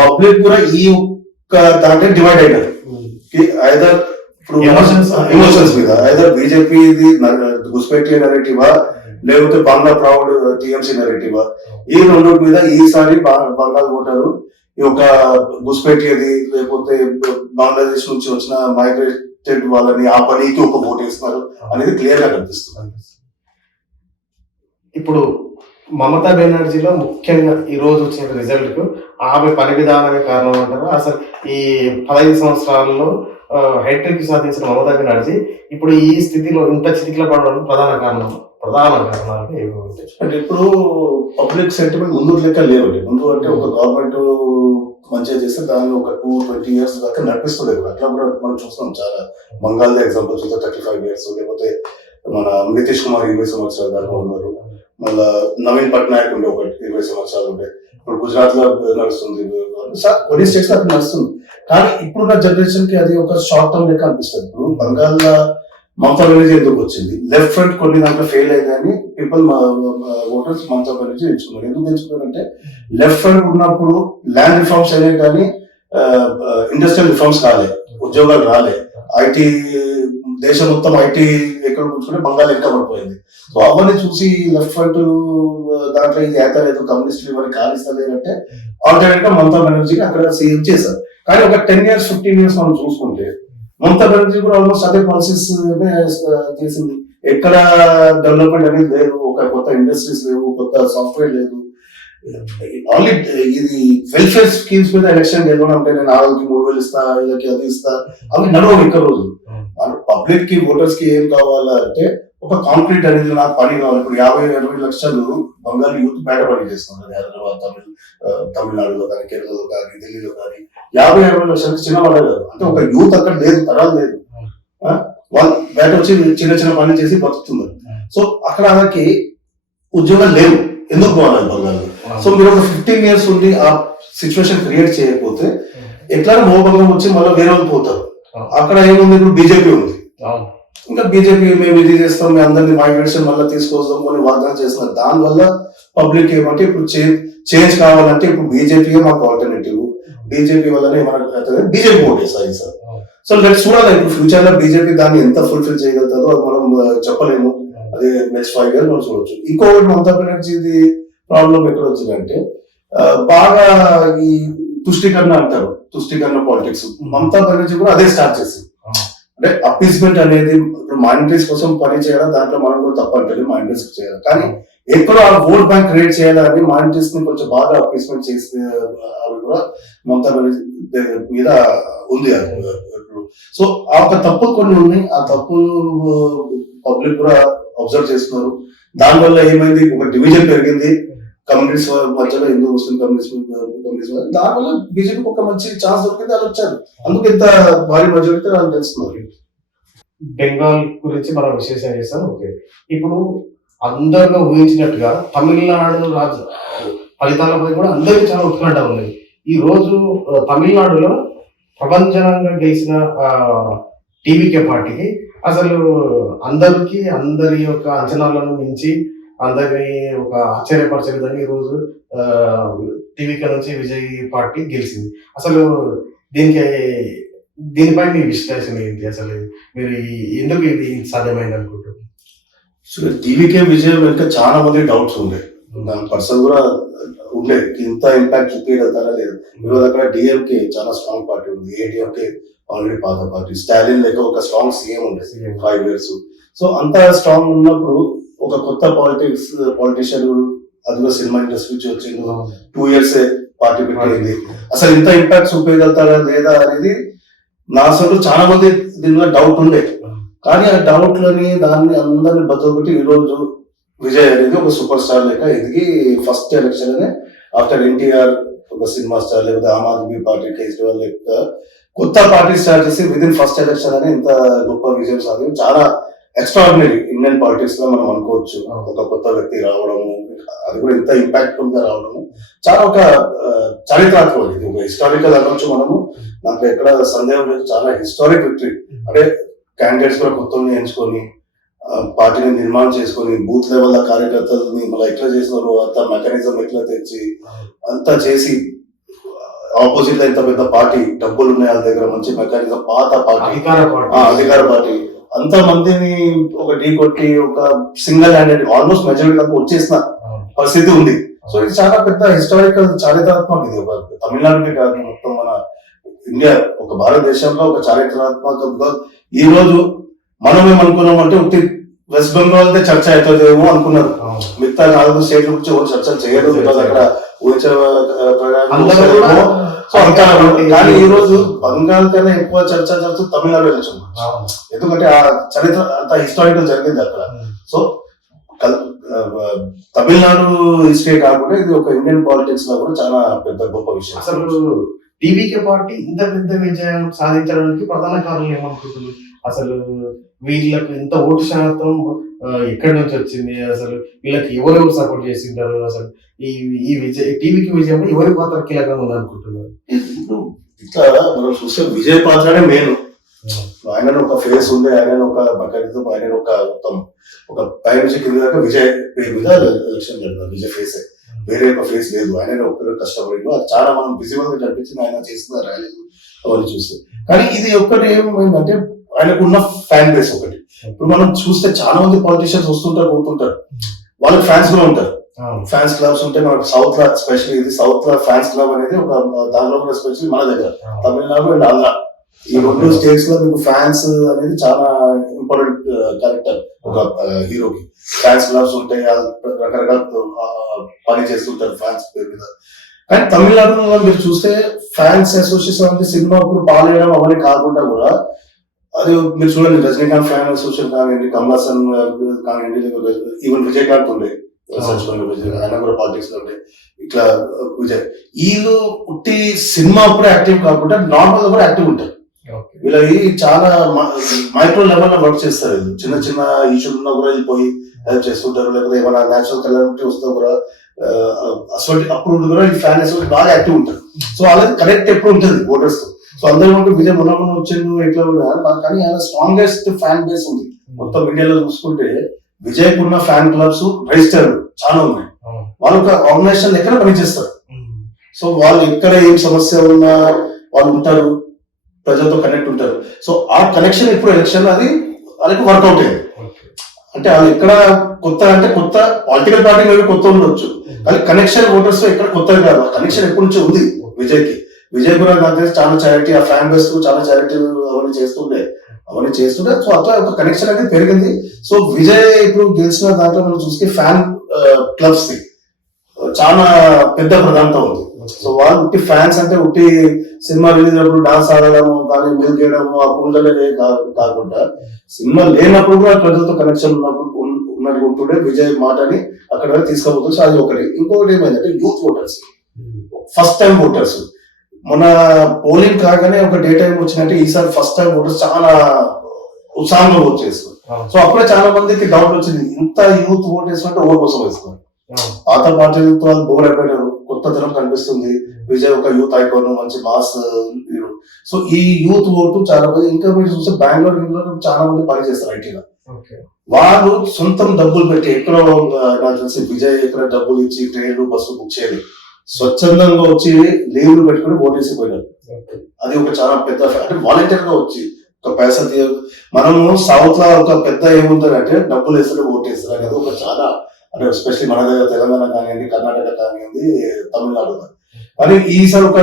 పబ్లిక్ కూడా ఈ ఒక్క దాంట్లో డివైడ్ అయినారు. ఐదర్ ఇప్పుడు ఎమోషన్స్ మీద ఐదర్ బీజేపీ గుస్పేటి నెరేటివా లేకపోతే బంగ్లా ప్రౌడ్ టీఎంసీ నెరేటివా, ఈ రెండు మీద ఈసారి బంగాల్ ఓటరు ఈ ఒక గుస్పేటిది లేకపోతే బంగ్లాదేశ్ నుంచి వచ్చిన మైగ్రేటెడ్ వాళ్ళని ఆ పనికి ఒక ఓటు వేస్తున్నారు అనేది క్లియర్ గా కనిపిస్తుంది. ఇప్పుడు మమతా బెనర్జీలో ముఖ్యంగా ఈ రోజు వచ్చిన రిజల్ట్ కు ఆమె పని విధానమే కారణం అంటారు. అసలు ఈ 15 సంవత్సరాల్లో హైట్రిక్ సాధించిన మమతా బెనర్జీ ఇప్పుడు ఈ స్థితిలో ఇంత చితికిల పడడానికి ప్రధాన కారణాలు ఏమి ఉంటాయి అంటే ఇప్పుడు పబ్లిక్ సెంటిమెంట్ ముందు లెక్క లేవండి. ముందు అంటే ఒక గవర్నమెంట్ మంచిగా చేస్తే దాన్ని ఒక 2-20 years దాకా నడిపిస్తలేదు. అట్లా కూడా మనం చూస్తున్నాం చాలా. బంగాల్ ఎగ్జాంపుల్ చూస్తే 35 years, లేకపోతే మన నితీష్ కుమార్ 20 సంవత్సరాలు దాకా ఉన్నారు. మళ్ళా నవీన్ పట్నాయక్ ఉండే ఒక 20 సంవత్సరాలు ఉండే. ఇప్పుడు గుజరాత్ లో నడుస్తుంది, కొన్ని స్టేట్స్ అక్కడ నడుస్తుంది. కానీ ఇప్పుడున్న జనరేషన్ కి అది ఒక షార్ట్ టర్మ్ లెక్క అనిపిస్తుంది. ఇప్పుడు బంగాల్ మమతా బెనర్జీ ఎందుకు వచ్చింది, లెఫ్ట్ ఫ్రంట్ కొన్ని దాంట్లో ఫెయిల్ అయిందని పీపుల్ ఓటర్స్ మమతా బెనర్జీ ఎంచుకున్నారు. ఎందుకు ఎంచుకున్నారంటే లెఫ్ట్ ఫ్రంట్ ఉన్నప్పుడు ల్యాండ్ రిఫార్మ్స్ అయినాయి కానీ ఇండస్ట్రియల్ రిఫార్మ్స్ రాలే, ఉద్యోగాలు రాలే. ఐటీ దేశం మొత్తం ఐటీ ఎక్కడ కూర్చుంటే బంగాల్ ఎక్కడ పడిపోయింది. సో అవన్నీ చూసి లెఫ్ట్ ఫ్రంట్ దాంట్లో ఇది ఏతలేదు, కమ్యూనిస్టులు ఇవన్నీ కాలిస్తలేదంటే ఆల్టర్నేట్ గా మమతా బెనర్జీని అక్కడ సీఎం చేశారు. కానీ ఒక 10 years 15 years మనం చూసుకుంటే మమతా బెనర్జీ కూడా ఆల్మోస్ట్ అదే పాలసీస్ చేసింది. ఎక్కడ డెవలప్మెంట్ అనేది లేదు, ఒక కొత్త ఇండస్ట్రీస్ లేవు, కొత్త సాఫ్ట్వేర్ లేదు. ఓన్లీ ఇది వెల్ఫేర్ స్కీమ్స్ మీద ఎలక్షన్ గెలవడంటే నేను ఆళ్ళకి 3,000 ఇస్తా, వీళ్ళకి అది ఇస్తా, అవి నడవవు ఇక్కడ రోజు. పబ్లిక్ కి ఓటర్స్ కి ఏం కావాలంటే ఒక కాంక్రీట్ అనేది నాకు పని కావాలి. ఇప్పుడు 50-20 లక్షలు బంగాల్ యూత్ బయట పని చేస్తున్నారు. హైదరాబాద్, తమిళనాడులో కానీ, కేరళలో కానీ, ఢిల్లీలో కానీ 50-20 లక్షలకి చిన్న వాళ్ళే కాదు. అంటే ఒక యూత్ అక్కడ లేదు, తరాలు లేదు. వాళ్ళు బయట వచ్చి చిన్న చిన్న పని చేసి బతుకుతున్నారు. సో అక్కడ వాళ్ళకి ఉద్యోగాలు లేవు, ఎందుకు పోవాలి బంగాల్? సో మీరు ఒక 15 years ఉండి ఆ సిచ్యువేషన్ క్రియేట్ చేయకపోతే ఎట్లా మోభంగం వచ్చి మళ్ళీ వేరే వాళ్ళు పోతారు. అక్కడ ఏముంది, ఇప్పుడు బీజేపీ ఉంది. ఇంకా బీజేపీ మేము ఇది చేస్తాం, మేము అందరినీ మైగ్రేషన్ మళ్ళీ తీసుకొస్తాం అని వాగ్దానం చేస్తున్నారు. దానివల్ల పబ్లిక్ ఏమంటే ఇప్పుడు చేంజ్ కావాలంటే ఇప్పుడు బీజేపీ మాకు ఆల్టర్నేటివ్, బీజేపీ వల్లనే మనకు బీజేపీ ఓటేస్తారు సార్. సో లెట్స్ చూడాలి ఇప్పుడు ఫ్యూచర్ లో బీజేపీ దాన్ని ఎంత ఫుల్ఫిల్ చేయగలుగుతుందో అది మనం చెప్పలేము. అదే నెక్స్ట్ 5 years మనం చూడొచ్చు. ఇంకొకటి మమతా బెనర్జీది ప్రాబ్లం ఎక్కడ వచ్చిందంటే బాగా ఈ తుష్టీకరణ అంటారు, తుష్టీకరణ పాలిటిక్స్. మమతా బెనర్జీ కూడా అదే స్టార్ట్ చేసింది. అంటే అపీస్మెంట్ అనేది ఇప్పుడు మైనారిటీస్ కోసం పని చేయాలా, దాంట్లో మనం కూడా తప్పంటే మైనారిటీస్ చేయాలి. కానీ ఎక్కడ ఆ ఓట్ బ్యాంక్ క్రియేట్ చేయాలని మైనారిటీస్ ని కొంచెం బాగా అపీస్మెంట్ చేస్తే అవి కూడా మమతా బెనర్జీ మీద ఉంది. సో ఆ ఒక తప్పు కొన్ని ఉన్నాయి, ఆ తప్పు పబ్లిక్ కూడా అబ్జర్వ్ చేస్తున్నారు. దానివల్ల ఏమైంది, ఒక డివిజన్ పెరిగింది కమ్యూనిస్ట్ మధ్యలో, హిందూ ముస్లిం కమ్యూనిస్ట్ దానివల్ల బీజేపీకి ఒక మంచి ఛాన్స్ దొరికింది, వాళ్ళు వచ్చారు. అందుకు ఇంత భారీ మెజారిటీ వాళ్ళు తెలుస్తున్నారు. బెంగాల్ గురించి మనం విశేషం చేస్తాం. ఓకే, ఇప్పుడు అందరిలో ఊహించినట్టుగా తమిళనాడు ఫలితాలపై కూడా అందరికీ చాలా ఉత్కంఠ ఉంది. ఈ రోజు తమిళనాడులో ప్రపంచంగా గెలిచిన టీవీకే పార్టీకి అసలు అందరి యొక్క అంచనాలను మించి అందరినీ ఒక ఆశ్చర్యపరిచే విధంగా ఈ రోజు టీవీకే నుంచి విజయ్ పార్టీ గెలిచింది. అసలు దీనికి దీనిపై మీ విశ్లేషణ ఏంటి అసలు? మీరు ఎందుకు ఇది సాధ్యమైంది అనుకుంటున్నారు? సో టీవీకే విజయం వెనుక చాలా మంది డౌట్స్ ఉండే, దాని పర్సన్ కూడా ఉండే ఇంత ఇంపాక్ట్ చూపించగలుగుతారా లేదు. ఈరోజు అక్కడ డిఎంకే చాలా స్ట్రాంగ్ పార్టీ ఉంది, ఏడిఎంకే ఆల్రెడీ పాత పార్టీ, స్టాలిన్ లేక ఒక స్ట్రాంగ్ సీఎం ఉండే 5 years. సో అంత స్ట్రాంగ్ ఉన్నప్పుడు ఒక కొత్త పాలిటిషియన్ అది కూడా సినిమా ఇండస్ట్రీ నుంచి వచ్చింది, 2 years పార్టీ పెట్టింది, అసలు ఇంత ఇంపాక్ట్ చూపించగలుగుతారా లేదా అనేది నా అసలు చాలా మంది దీనిలో డౌట్ ఉండే. కానీ ఆ డౌట్లని దాన్ని అందరిని బతుకుబెట్టి ఈ రోజు విజయ్ అనేది ఒక సూపర్ స్టార్ లెక్క ఎదిగి ఫస్ట్ ఎలక్షన్ అనే ఆఫ్టర్ ఎన్టీఆర్ ఒక సినిమా స్టార్, లేకపోతే ఆమ్ ఆద్మీ పార్టీ కేజ్రీవాల్ లెక్క కొత్త పార్టీ స్టార్ట్ చేసి విదిన్ ఫస్ట్ ఎలక్షన్ అని ఇంత గొప్ప విజయం సాధించి చాలా ఎక్స్ట్రాడినరీ ఇండియన్ పాలిటిక్స్ లో మనం అనుకోవచ్చు. ఒక కొత్త వ్యక్తి రావడము, అది కూడా ఇంత ఇంపాక్ట్ఫుల్ గా రావడము చాలా ఒక చారిత్రాత్మకం, ఇది ఒక హిస్టారికల్ అనొచ్చు మనము, నాకు ఎక్కడ సందేహం లేదు. చాలా హిస్టారిక్ విక్టరీ. అంటే క్యాండిడేట్స్ కూడా కొత్త ఎంచుకొని పార్టీని నిర్మాణం చేసుకొని బూత్ లెవెల్ కార్యకర్తలని మళ్ళీ ఎట్లా చేసినారు, అంత మెకానిజం ఎట్లా తెచ్చి అంతా చేసి ఆపోజిట్ లో ఇంత పెద్ద పార్టీ, డబ్బులు ఉన్నాయి వాళ్ళ దగ్గర, మంచి మెకానిజం, పాత పార్టీ, అధికార పార్టీ, అంత మందిని ఒక ఢీ కొట్టి ఒక సింగిల్ హ్యాండెడ్ ఆల్మోస్ట్ మెజారిటీ దాకా వచ్చేసిన పరిస్థితి ఉంది. సో ఇది చాలా పెద్ద హిస్టారికల్ చారిత్రాత్మక, ఇది ఒక తమిళనాడుకే కాదు మొత్తం మన ఇండియా, ఒక భారతదేశంలో ఒక చారిత్రాత్మక. ఈ రోజు మనం ఏమనుకున్నాం అంటే ఉత్తి వెస్ట్ బెంగాల్ చర్చ అవుతుందేమో అనుకున్నారు, మిగతా 4 స్టేట్ల గురించి ఎవరు చర్చలు చేయడం, బికాజ్ అక్కడ కానీ ఈ రోజు బంగాల్ కన్నా ఎక్కువ చర్చ జరుగుతుంది తమిళనాడు నుంచి, ఎందుకంటే ఆ చరిత్ర అంత హిస్టారికల్ జరిగింది అక్కడ. సో తమిళనాడు హిస్టరీ కాకుండా ఇది ఒక ఇండియన్ పాలిటిక్స్ లో కూడా చాలా పెద్ద గొప్ప విషయం. అసలు టీవీకే పార్టీ ఇంత పెద్ద విజయం సాధించడానికి ప్రధాన కారణం ఏమనుకుంటుంది? అసలు వీళ్ళకి ఇంత ఓటు శాతం ఎక్కడి నుంచి వచ్చింది? అసలు వీళ్ళకి ఎవరెవరు సపోర్ట్ చేసింటారు? అసలు ఈ విజయ్ టీవీకి విజయంలో ఎవరి పాత్ర కీలకంగా ఉంది అనుకుంటున్నారు? ఇట్లా మనం చూస్తే విజయ్ పాత్రనే మెయిన్. ఆయన ఒక ఫేస్ ఉంది, ఆయన ఒక మెకానిజం, ఆయన ఒక మొత్తం ఒక పై నుంచి కింద దాకా విజయ్ పేరు మీద ఎలక్షన్ జరిగింది. విజయ్ ఫేస్ వేరే ఒక ఫేస్ లేదు, ఆయన ఒక్కరు కష్టపడి చాలా మనం విజిబుల్ గా కనిపించింది, ఆయన చేస్తున్న ర్యాలీలు అవన్నీ చూస్తే. కానీ ఇది ఒక్కటి ఏమైందంటే ఆయనకు ఉన్న ఫ్యాన్ బేస్ ఒకటి. ఇప్పుడు మనం చూస్తే చాలా మంది పాలిటిషియన్స్ వస్తుంటారు పోతుంటారు, వాళ్ళకి ఫ్యాన్స్ కూడా ఉంటారు, ఫ్యాన్స్ క్లబ్స్ ఉంటాయి. మనకు సౌత్ లో స్పెషల్ ఇది సౌత్ లో ఫ్యాన్స్ క్లబ్ అనేది ఒక దానిలో కూడా స్పెషల్ మన దగ్గర తమిళనాడు అండ్ ఆంధ్ర, ఈ 2 స్టేట్స్ లో మీకు ఫ్యాన్స్ అనేది చాలా ఇంపార్టెంట్ క్యారెక్టర్. ఒక హీరోకి ఫ్యాన్స్ క్లబ్స్ ఉంటాయి, రకరకాల పని చేస్తుంటారు ఫ్యాన్స్ పేరు మీద. కానీ తమిళనాడులో మీరు చూస్తే ఫ్యాన్స్ అసోసియేషన్ అంటే సినిమా అప్పుడు పాలేయడం అవన్నీ కాకుండా కూడా అది మీరు చూడండి, రజనీకాంత్ ఫ్యాన్ అసోసియేషన్ కానివ్వండి, కమల్ హాసన్ కానివ్వండి, ఈవెన్ విజయకాంత్ ఉండే ఆయన కూడా పాలిటిక్స్ లో ఉండే, ఇట్లా విజయ్ వీళ్ళు పుట్టి సినిమా అప్పుడే యాక్టివ్ కాకుండా నార్మల్ గా కూడా యాక్టివ్ ఉంటారు. వీళ్ళకి చాలా మైక్రో లెవెల్ లో వర్క్ చేస్తారు, చిన్న చిన్న ఇష్యూలు ఉన్నా కూడా వెళ్ళిపోయి హెల్ప్ చేస్తుంటారు, లేకపోతే ఏమైనా నేచురల్ కలర్ వస్తే కూడా అసలు అప్పుడు కూడా ఈ ఫ్యాన్ అసలు బాగా యాక్టివ్ ఉంటారు. సో వాళ్ళకి కనెక్ట్ ఎప్పుడు ఉంటుంది ఓటర్స్ తో. సో అందరూ విజయ్ మొన్న వచ్చిండు ఎట్లా కూడా, కానీ ఆయన స్ట్రాంగెస్ట్ ఫ్యాన్ బేస్ ఉంది మొత్తం ఇండియాలో చూసుకుంటే. విజయ్ కున్న ఫ్యాన్ క్లబ్స్ రిజిస్టర్డ్ చాలా ఉన్నాయి, వాళ్ళు ఒక ఆర్గనైజేషన్ ఎక్కడ పనిచేస్తారు. సో వాళ్ళు ఎక్కడ ఏం సమస్య ఉన్నా వాళ్ళు ఉంటారు, ప్రజలతో కనెక్ట్ ఉంటారు. సో ఆ కనెక్షన్ ఇప్పుడు ఎలక్షన్ అది వాళ్ళకి వర్కౌట్ అయ్యింది. అంటే వాళ్ళు ఎక్కడ కొత్త అంటే కొత్త పొలిటికల్ పార్టీ మీద కొత్త ఉండొచ్చు, కానీ కనెక్షన్ ఓటర్స్ ఎక్కడ కొత్తది కాదు, కనెక్షన్ ఎప్పటి నుంచి ఉంది విజయ్కి. విజయ్ కూడా నాకు తెలిసి చాలా చారిటీ, ఆ ఫ్యాన్ బేస్ చాలా చారిటీ అవన్నీ చేస్తుండే. సో అట్లా ఒక కనెక్షన్ అనేది పెరిగింది. సో విజయ్ ఇప్పుడు గెలిచిన దాంట్లో మనం చూస్తే ఫ్యాన్ క్లబ్స్ ది చాలా పెద్ద ప్రధానత ఉంది. సో వాళ్ళు ఉట్టి ఫ్యాన్స్ అంటే ఉట్టి సినిమా రిలీజ్ అయినప్పుడు డాన్స్ ఆడడము కానీ మిల్ చేయడము ఆ పుంజలే కాకుండా సినిమా లేనప్పుడు కూడా ప్రజలతో కనెక్షన్ ఉన్నట్టు ఉంటుండే విజయ్ మాటని అక్కడ తీసుకుపోతుంది. సో అది ఒకటి. ఇంకొకటి ఏమైందంటే youth voters, first time voters. మన పోలింగ్ కాగానే ఒక డే టైం వచ్చినట్టే ఈసారి ఫస్ట్ టైం ఓటర్స్ చాలా ఉత్సాహంగా ఓట్ చేస్తారు. సో అప్పుడే చాలా మందికి డౌట్ వచ్చింది, ఇంత యూత్ ఓట్ వేసినట్టు ఓటు కోసం వేస్తున్నారు. పాత పార్టీలతో వాళ్ళు బోర్ అయిపోయినారు, కొత్త తరం కనిపిస్తుంది. విజయ్ ఒక యూత్ ఐకాన్, మంచి మాస్. సో ఈ యూత్ ఓటు చాలా మంది, ఇంకా మీరు చూస్తే బెంగళూరు చాలా మంది పని చేస్తారు ఐటీలో. వాళ్ళు సొంతం డబ్బులు పెట్టి ఎక్కడో నాకు తెలిసి విజయ్ ఎక్కడ డబ్బులు ఇచ్చి ట్రైన్లు బస్సు బుక్ చేయాలి, స్వచ్ఛందంగా వచ్చి లీవ్లు పెట్టుకుని ఓటేసిపోయినారు. అది ఒక చాలా పెద్ద అంటే వాలంటీర్ గా వచ్చి ఒక పైసా మనము సౌత్ లో ఒక పెద్ద ఏముంటారంటే డబ్బులు వేస్తారు ఓటు వేస్తారు అనేది ఒక చాలా అంటే ఎస్పెషల్లీ మన దగ్గర తెలంగాణ కానివ్వండి, కర్ణాటక కానివ్వండి, తమిళనాడు కానీ ఈసారి ఒక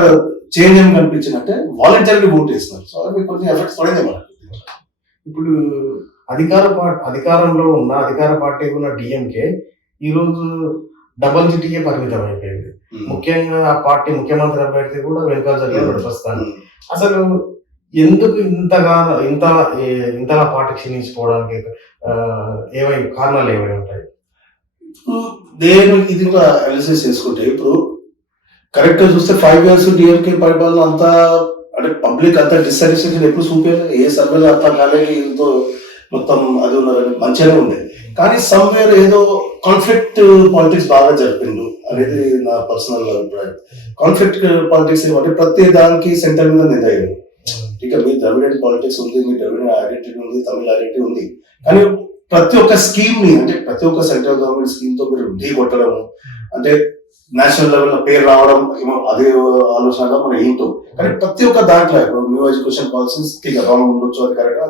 చేంజ్ ఏం కనిపించిందంటే వాలంటీర్ గా ఓటు వేస్తున్నారు. సో అవి కొంచెం ఎఫెక్ట్స్ పడింది మనకి. ఇప్పుడు అధికారంలో ఉన్న అధికార పార్టీ ఉన్న డిఎంకే ఈ రోజు డబల్ జిటికే పరిమితం అయిపోయింది. ముఖ్యంగా ఆ పార్టీ ముఖ్యమంత్రి అభ్యర్థి కూడా వెనుక జరిగిన ప్రస్తుతానికి అసలు ఎందుకు ఇంతలా పార్టీ క్షీణించిపోవడానికి కారణాలు ఏమై ఉంటాయి? నేను ఇది కూడా అనాలిసిస్ చేసుకుంటే ఇప్పుడు కరెక్ట్ గా చూస్తే 5 years డిఎంకే పరిపాలన అంతా అంటే పబ్లిక్ అంతా డిస్సాటిస్ఫాక్షన్ ఎప్పుడు చూపేది, ఏ సర్వేలో అంతా కాలేదు, ఇంతో మొత్తం అది ఉన్నారని మంచిగానే ఉంది. కానీ సమ్వేర్ ఏదో కాన్ఫ్లిక్ట్ పాలిటిక్స్ బాగా జరిపిండు అనేది నా పర్సనల్ అభిప్రాయం. కాన్ఫ్లిక్ట్ పాలిటిక్స్ ఏమంటే ప్రతి దానికి సెంటర్ మీద నిందాయి. ఇక మీ ద్రవిడియన్ పాలిటిక్స్ ఉంది, మీ ద్రవిడియన్ ఐడెంటిటీ ఉంది, తమిళ ఐడెంటిటీ ఉంది, కానీ ప్రతి ఒక్క స్కీమ్ ని అంటే ప్రతి ఒక్క సెంట్రల్ గవర్నమెంట్ స్కీమ్ తో మీరు ఢీ కొట్టడము అంటే నేషనల్ లెవెల్ లో పేరు రావడం అదే ఆలోచనగా మనం ఏంటో. కానీ ప్రతి ఒక్క దాంట్లో ఇప్పుడు న్యూ ఎడ్యుకేషన్ పాలసీస్ రాంగ్ ఉండొచ్చు, అది కరెక్ట్,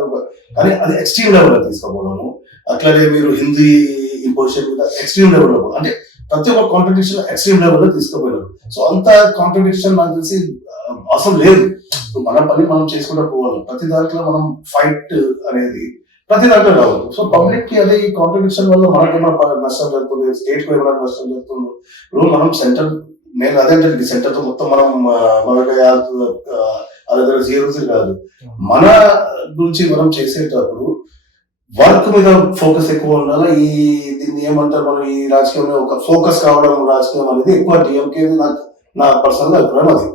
కానీ అది ఎక్స్ట్రీమ్ లెవెల్ లో తీసుకోవడము. అట్లాగే మీరు హిందీ ఇంపోజిషన్ మీద ఎక్స్ట్రీమ్ లెవెల్ లో అంటే ప్రతి ఒక్క కాంట్రడిక్షన్ ఎక్స్ట్రీమ్ లెవెల్ లో తీసుకుపోయినారు. సో అంత కాంట్రడిక్షన్ నాకు తెలిసి అసలు లేదు. మన పని మనం చేసుకుంటూ పోవాలి. ప్రతి దాంట్లో మనం ఫైట్ అనేది ప్రతి దాంట్లో రావాలి. సో పబ్లిక్ కి అదే ఈ కాంట్రడిక్షన్ వల్ల మనకేమైనా నష్టం జరుగుతుంది, స్టేట్ కు ఏమైనా నష్టం జరుగుతుంది. ఇప్పుడు మనం సెంటర్ నేను అదే అంటే సెంటర్ తో మొత్తం మనం మనకి అదే జీరోస్ కాదు, మన గురించి మనం చేసేటప్పుడు వర్క్ మీద ఫోకస్ ఎక్కువ ఉండాలి. దీన్ని ఏమంటారు మనం ఈ రాజకీయంలో ఒక ఫోకస్ కావడం రాజకీయం అనేది ఎక్కువ డిఎంకే నాకు నా పర్సనల్ అభిప్రాయం. అది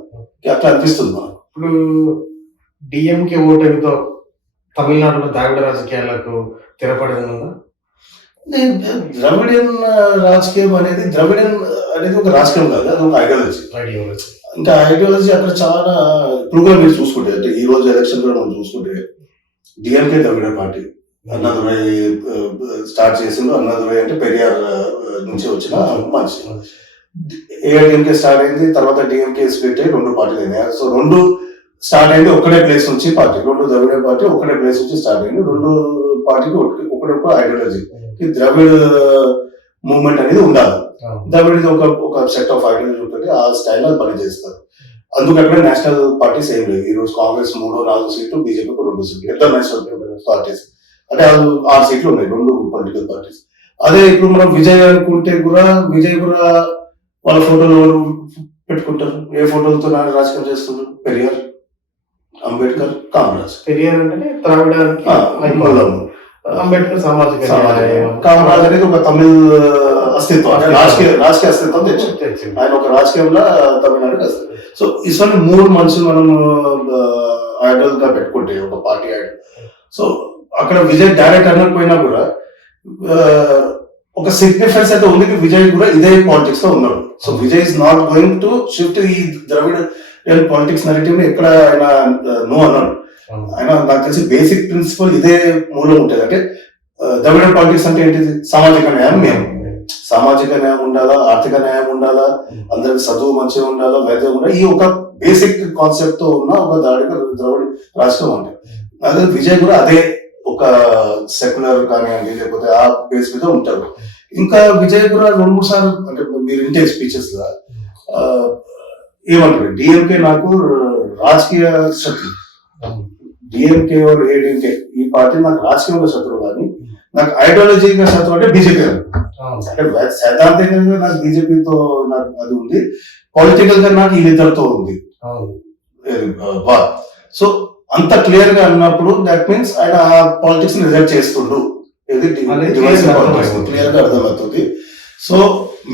అట్లా అనిపిస్తుంది మనకు. ఇప్పుడు డిఎంకే ఓటమితో తమిళనాడులో ద్రావిడ రాజకీయాలకు తెరపడింది ఉందా? ద్రవిడియన్ రాజకీయం అనేది ఒక రాజకీయం కాదు, అది ఒక ఐడియాలజీ. ఇంకా ఐడియాలజీ అక్కడ చాలా ఇప్పుడు మీరు చూసుకుంటే అంటే ఈ రోజు ఎలక్షన్ కూడా మనం చూసుకుంటే డిఎంకే ద్రవిడ పార్టీ అన్నాదురై స్టార్ట్ చేసిండు. అన్నాదురై అంటే పెరియార్ నుంచి వచ్చిన మనిషి. ఏఐడిఎంకే స్టార్ట్ అయింది, తర్వాత డిఎంకే స్ప్లిట్ అయ్యి 2 పార్టీలు అయినాయి. సో 2 స్టార్ట్ అయింది ఒకటే ప్లేస్ నుంచి పార్టీ, 2 ద్రవిడ పార్టీ ఒకటే ప్లేస్ నుంచి స్టార్ట్ అయింది. 2 పార్టీకి ఒకటొక ఐడియాలజీ. ద్రవిడ మూవ్మెంట్ అనేది ఉండాలి. ద్రవిడ ఒక సెట్ ఆఫ్ ఐడియాలజీ ఉంటుంది, ఆ స్టైల్ పనిచేస్తారు. అందుకు అక్కడ నేషనల్ పార్టీస్ ఏం లేవు. ఈ రోజు కాంగ్రెస్ 3-4 సీట్లు, బీజేపీకి 2 సీట్లు, ఇద్దరు నేషనల్ పార్టీస్ అంటే 6 సీట్లు ఉన్నాయి 2 పొలిటికల్ పార్టీస్. అదే ఇప్పుడు మనం విజయ్ అనుకుంటే కూడా విజయ్ కూడా వాళ్ళ ఫోటోలు పెట్టుకుంటారు. ఏ ఫోటోలతో రాజకీయం చేస్తున్నారు? పెరియార్, అంబేద్కర్, కామరాజ్. పెరియార్ అంటే ద్రావిడానికి, అంబేద్కర్ సామాజిక కామరాజ్ అనేది ఒక తమిళ అస్తిత్వం, రాజకీయ అస్తిత్వం తెచ్చింది ఆయన ఒక రాజకీయంలో తమిళనాడుకి వస్తుంది. సో ఇటువంటి 3 మనుషులు మనం ఐడల్ గా పెట్టుకుంటే ఒక పార్టీ ఐడల్. సో అక్కడ విజయ్ డైరెక్ట్ అనకపోయినా కూడా ఒక సిగ్నిఫికెన్స్ అయితే ఉంది. విజయ్ కూడా ఇదే పాలిటిక్స్ లో ఉన్నాడు. So Vijay is not going to shift ఈ ద్రవిడ పాలిటిక్స్ నెరేటివ్ ని ఎక్కడ ఆయన నో అన్నాడు. ఆయన నాకు తెలిసి బేసిక్ ప్రిన్సిపల్ ఇదే మూలం ఉంటుంది. అంటే ద్రవిడ పాలిటిక్స్ అంటే ఏంటిది? సామాజిక న్యాయం సామాజిక న్యాయం ఉండాలా, ఆర్థిక న్యాయం ఉండాలా, అందరికి చదువు మంచిగా ఉండాలా, వైద్యం ఉండాలి. ఈ ఒక బేసిక్ కాన్సెప్ట్ తో ఉన్న ఒక ద్రవిడ రాష్ట్రం అంటే అదే విజయ్ కూడా అదే ఒక సెక్యులర్ కానివ్వండి లేకపోతే ఆ బేస్ మీద ఉంటారు. ఇంకా విజయ్ కూడా 2-3 సార్లు అంటే మీరు ఇంటే స్పీచెస్ గా ఏమంటారు, డిఎంకే నాకు రాజకీయ శత్రు, డిఎంకే ఏడీఎంకే ఈ పార్టీ నాకు రాజకీయంగా శత్రువు, కానీ నాకు ఐడియాలజీగా శత్రువు అంటే బీజేపీ. అంటే సైద్ధాంతికంగా నాకు బీజేపీతో నాకు అది ఉంది, పొలిటికల్ గా నాకు వీళ్ళిద్దరితో ఉంది. సో అంత క్లియర్ గా అన్నప్పుడు దట్ మీన్స్ ఆయన పాలిటిక్స్ ని రిజెక్ట్ చేస్తుండు, క్లియర్ గా అర్థమవుతుంది. సో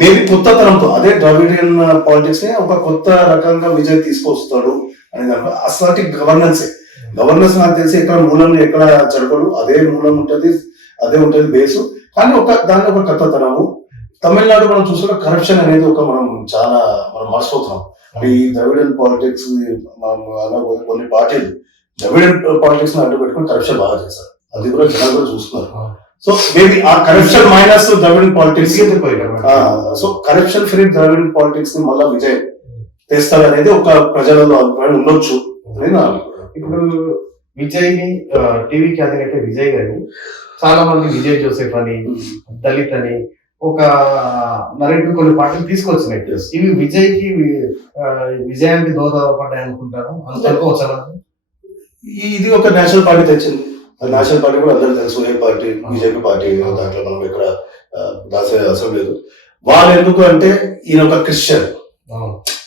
మేబీ కొత్త తరంతో అదే ద్రవిడియన్ పాలిటిక్స్ ని ఒక కొత్త రకంగా విజయ్ తీసుకొస్తాడు అనే దాంట్లో అసలు గవర్నెన్స్ నాకు తెలిసి ఎక్కడ మూలం ఎక్కడ చెడపడు, అదే మూలం ఉంటుంది, అదే ఉంటుంది బేసు. కానీ దాంట్లో ఒక కొత్తతనము. తమిళనాడు మనం చూసుకుంటే కరప్షన్ అనేది మనం మర్చిపోతున్నాం. ఈ ద్రవిడియన్ పాలిటిక్స్ కొన్ని పార్టీలు ద్రవిడియన్ పాలిటిక్స్ ని అడ్డు పెట్టుకుని కరప్షన్ బాగా చేశారు. అది కూడా జనాలు కూడా చూస్తున్నారు. సో మేబీ ఆ corruption minus Dravidian politics, so corruption free Dravidian politics ని మళ్ళా విజయ్ తెస్తారు అనేది ఒక ప్రజలలో అభిప్రాయం ఉండొచ్చు అని నా అభిప్రాయం. ఇప్పుడు విజయ్ని టీవీకి అధినేత విజయ్ గారిని చాలా మంది విజయ్ జోసెఫ్ అని, దళిత్ అని ఒక నరేటివ్ కొన్ని పార్టీలు తీసుకొచ్చినాయి. ఇవి విజయ్కి విజయానికి దోహదపడ్డాయి అనుకుంటారు అనుకోవచ్చా? ఇది ఒక నేషనల్ పార్టీ తెచ్చింది. నేషనల్ పార్టీ కూడా అందరూ తెలుసు ఏ పార్టీ, బీజేపీ పార్టీ. దాంట్లో మనం ఇక్కడ దాసే అవసరం లేదు. వాళ్ళు ఎందుకు అంటే ఈయన ఒక క్రిస్టియన్,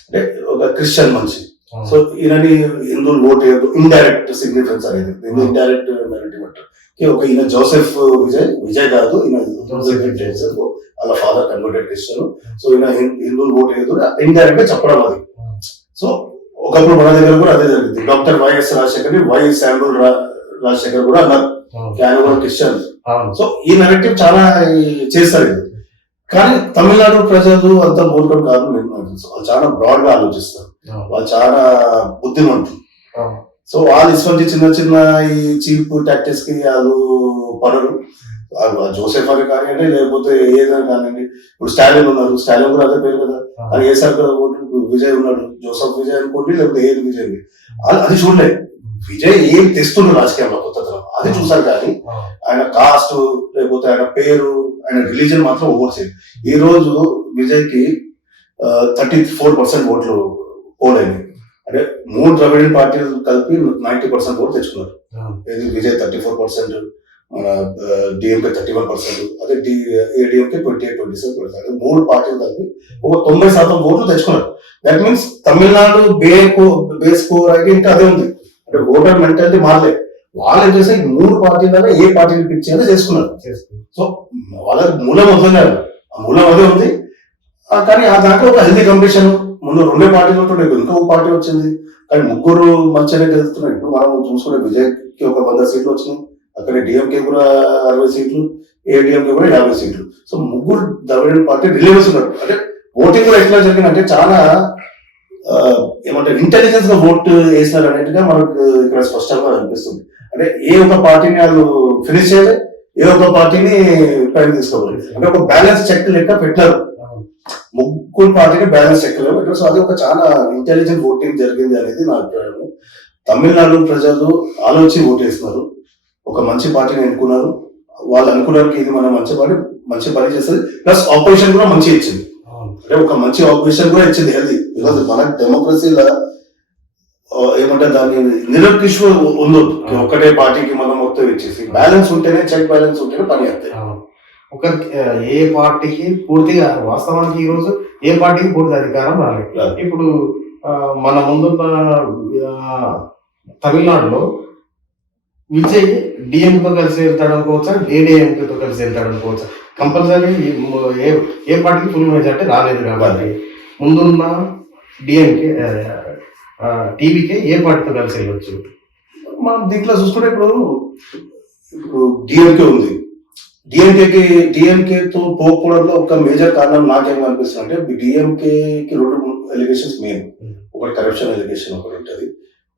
అంటే ఒక క్రిస్టియన్ మనిషి. సో ఈయనని హిందువులు ఓట్ వేయదు, ఇండైరెక్ట్ సిగ్నిఫికెన్స్ అనేది, ఇండైరెక్ట్ నెరేటివ్ అంటారు. ఒక ఈయన జోసెఫ్ విజయ్ కాదు, ఈయన జోసెఫ్ వాళ్ళ ఫాదర్ కన్వర్టెడ్ క్రిస్టియన్. సో ఈయన హిందువులు ఓట్ వేయదు, ఇండైరెక్ట్ గా చెప్పడం అది. సో ఒకప్పుడు మన దగ్గర కూడా అదే జరిగింది. డాక్టర్ వైఎస్ రాజశేఖర్ ని వై శామ్యూల్ రాజశేఖర్ కూడా అన్నారు, ఆయన కూడా క్రిస్టియన్. సో ఈ నెరేటివ్ చాలా చేస్తారు ఇది. కానీ తమిళనాడు ప్రజలు అంత మూర్ఖం కాదు నేను తెలుసు. వాళ్ళు చాలా బ్రాడ్ గా ఆలోచిస్తారు, వాళ్ళు చాలా బుద్ధిమంతులు. సో వాళ్ళు ఇటువంటి చిన్న చిన్న ఈ చీప్ టాక్టిక్స్ కి వాళ్ళు పడరు. జోసెఫ్ అని కానివ్వండి, లేకపోతే ఏదైనా కానివ్వండి. ఇప్పుడు స్టాలిన్ ఉన్నారు, స్టాలిన్ కూడా అదే పేరు కదా, అది వేసారు కదా. విజయ్ ఉన్నాడు, జోసెఫ్ విజయ్ అనుకోండి, లేకపోతే ఏది విజయ్, అది చూడలేదు. విజయ్ ఏం తెస్తుండ్రు రాజకీయంలో కొత్తతనం అది చూసారు. కానీ ఆయన కాస్ట్, లేకపోతే ఆయన పేరు, ఆయన రిలీజన్ మాత్రం ఓవర్సేది. ఈ రోజు విజయ్ కి 34% ఓట్లు పోలైంది. అంటే 3 ద్రవిడియన్ పార్టీలు కలిపి 90% ఓట్లు తెచ్చుకున్నారు. విజయ్ 34%, మన డిఎంకే 31%, అదే ఏడిఎంకే 28-27%. 3 పార్టీలు కలిపి ఒక 90% ఓట్లు తెచ్చుకున్నారు. That means Tamil Nadu base core అయితే ఇంకా అదే ఉంది. అంటే ఓటర్ మెంటాలిటీ మారలేదు. వాళ్ళు ఏం చేస్తే 3 పార్టీలలో ఏ పార్టీని పిక్ చేయాలో చేసుకున్నారు. సో వాళ్ళ మూలం వదిలేదు, ఆ మూలం అదే ఉంది. కానీ ఆ దాంట్లో ఒక హెల్దీ కాంపిటీషన్. ముందు 2 పార్టీలు ఉంటుండే, ఇంకో పార్టీ వచ్చింది. కానీ 3 మంచిగానే గెలుస్తున్నాయి. ఇప్పుడు మనం చూసుకునే విజయ్కి ఒక 100 సీట్లు వచ్చినాయి, అక్కడ డిఎంకే కూడా 60 సీట్లు, ఏడిఎంకే కూడా 50 సీట్లు. సో 3 ద్రవిడియన్ పార్టీ రిలీవర్స్ ఉన్నారు. అంటే ఓటింగ్ కూడా ఎట్లా జరిగిందంటే చాలా ఏమంటారు ఇంటెలిజెన్స్ గా ఓట్ వేసినారు అనేట్టుగా మనకు ఇక్కడ స్పష్టంగా అనిపిస్తుంది. అంటే ఏ ఒక్క పార్టీని వాళ్ళు ఫినిష్ చేయలేదు, ఏ ఒక్క పార్టీని పైన తీసుకోవాలి. అంటే ఒక బ్యాలెన్స్ చెక్ లెక్క పెట్టారు. 3 పార్టీని బ్యాలెన్స్ చెక్ లెక్క పెట్టారు. సో అది ఒక చాలా ఇంటెలిజెంట్ ఓటింగ్ జరిగింది అనేది నా అభిప్రాయం. తమిళనాడు ప్రజలు ఆలోచించి ఓట్ వేస్తున్నారు, ఒక మంచి పార్టీని ఎన్నుకున్నారు. వాళ్ళు అనుకున్నారు ఇది మన మంచి పని చేస్తుంది, ప్లస్ ఆపరేషన్ కూడా మంచి ఇచ్చింది. అంటే ఒక మంచి ఆపరేషన్ కూడా ఇచ్చింది హెల్దీ. బికాజ్ మన డెమోక్రసీలో ఏమంటారు దాన్ని నిరక్షిష్ ఉందో ఒకటే పార్టీకి మనం మొత్తం ఇచ్చేసి బ్యాలెన్స్ ఉంటేనే, చెక్ బ్యాలెన్స్ ఉంటేనే పని అవుతాయి. ఒక ఏ పార్టీకి పూర్తిగా వాస్తవానికి ఈ రోజు ఏ పార్టీకి పూర్తి అధికారం రాలేదు. ఇప్పుడు మన ముందున్న తమిళనాడులో విజయ్ డిఎంతో కలిసి వెళ్తాడు అనుకోవచ్చా, ఏడిఎంకేతో కలిసి వెళ్తాడు అనుకోవచ్చా? కంపల్సరీ ఏ పార్టీకి ఫుల్ మెజార్టీ రాలేదు కాబట్టి ముందున్న డిఎంకే టీవీకే ఏ పార్టీతో కలిసి వెళ్ళొచ్చు? మనం దీంట్లో చూసుకుంటే ఇప్పుడు డిఎంకే ఉంది. డిఎంకేతో పోకపోవడంలో ఒక మేజర్ కారణం నాకేం అనిపిస్తుంది అంటే, డిఎంకేకి 2 ఎలిగేషన్స్ మెయిన్. ఒకటి కరప్షన్ ఎలిగేషన్ ఒకటి ఉంటుంది,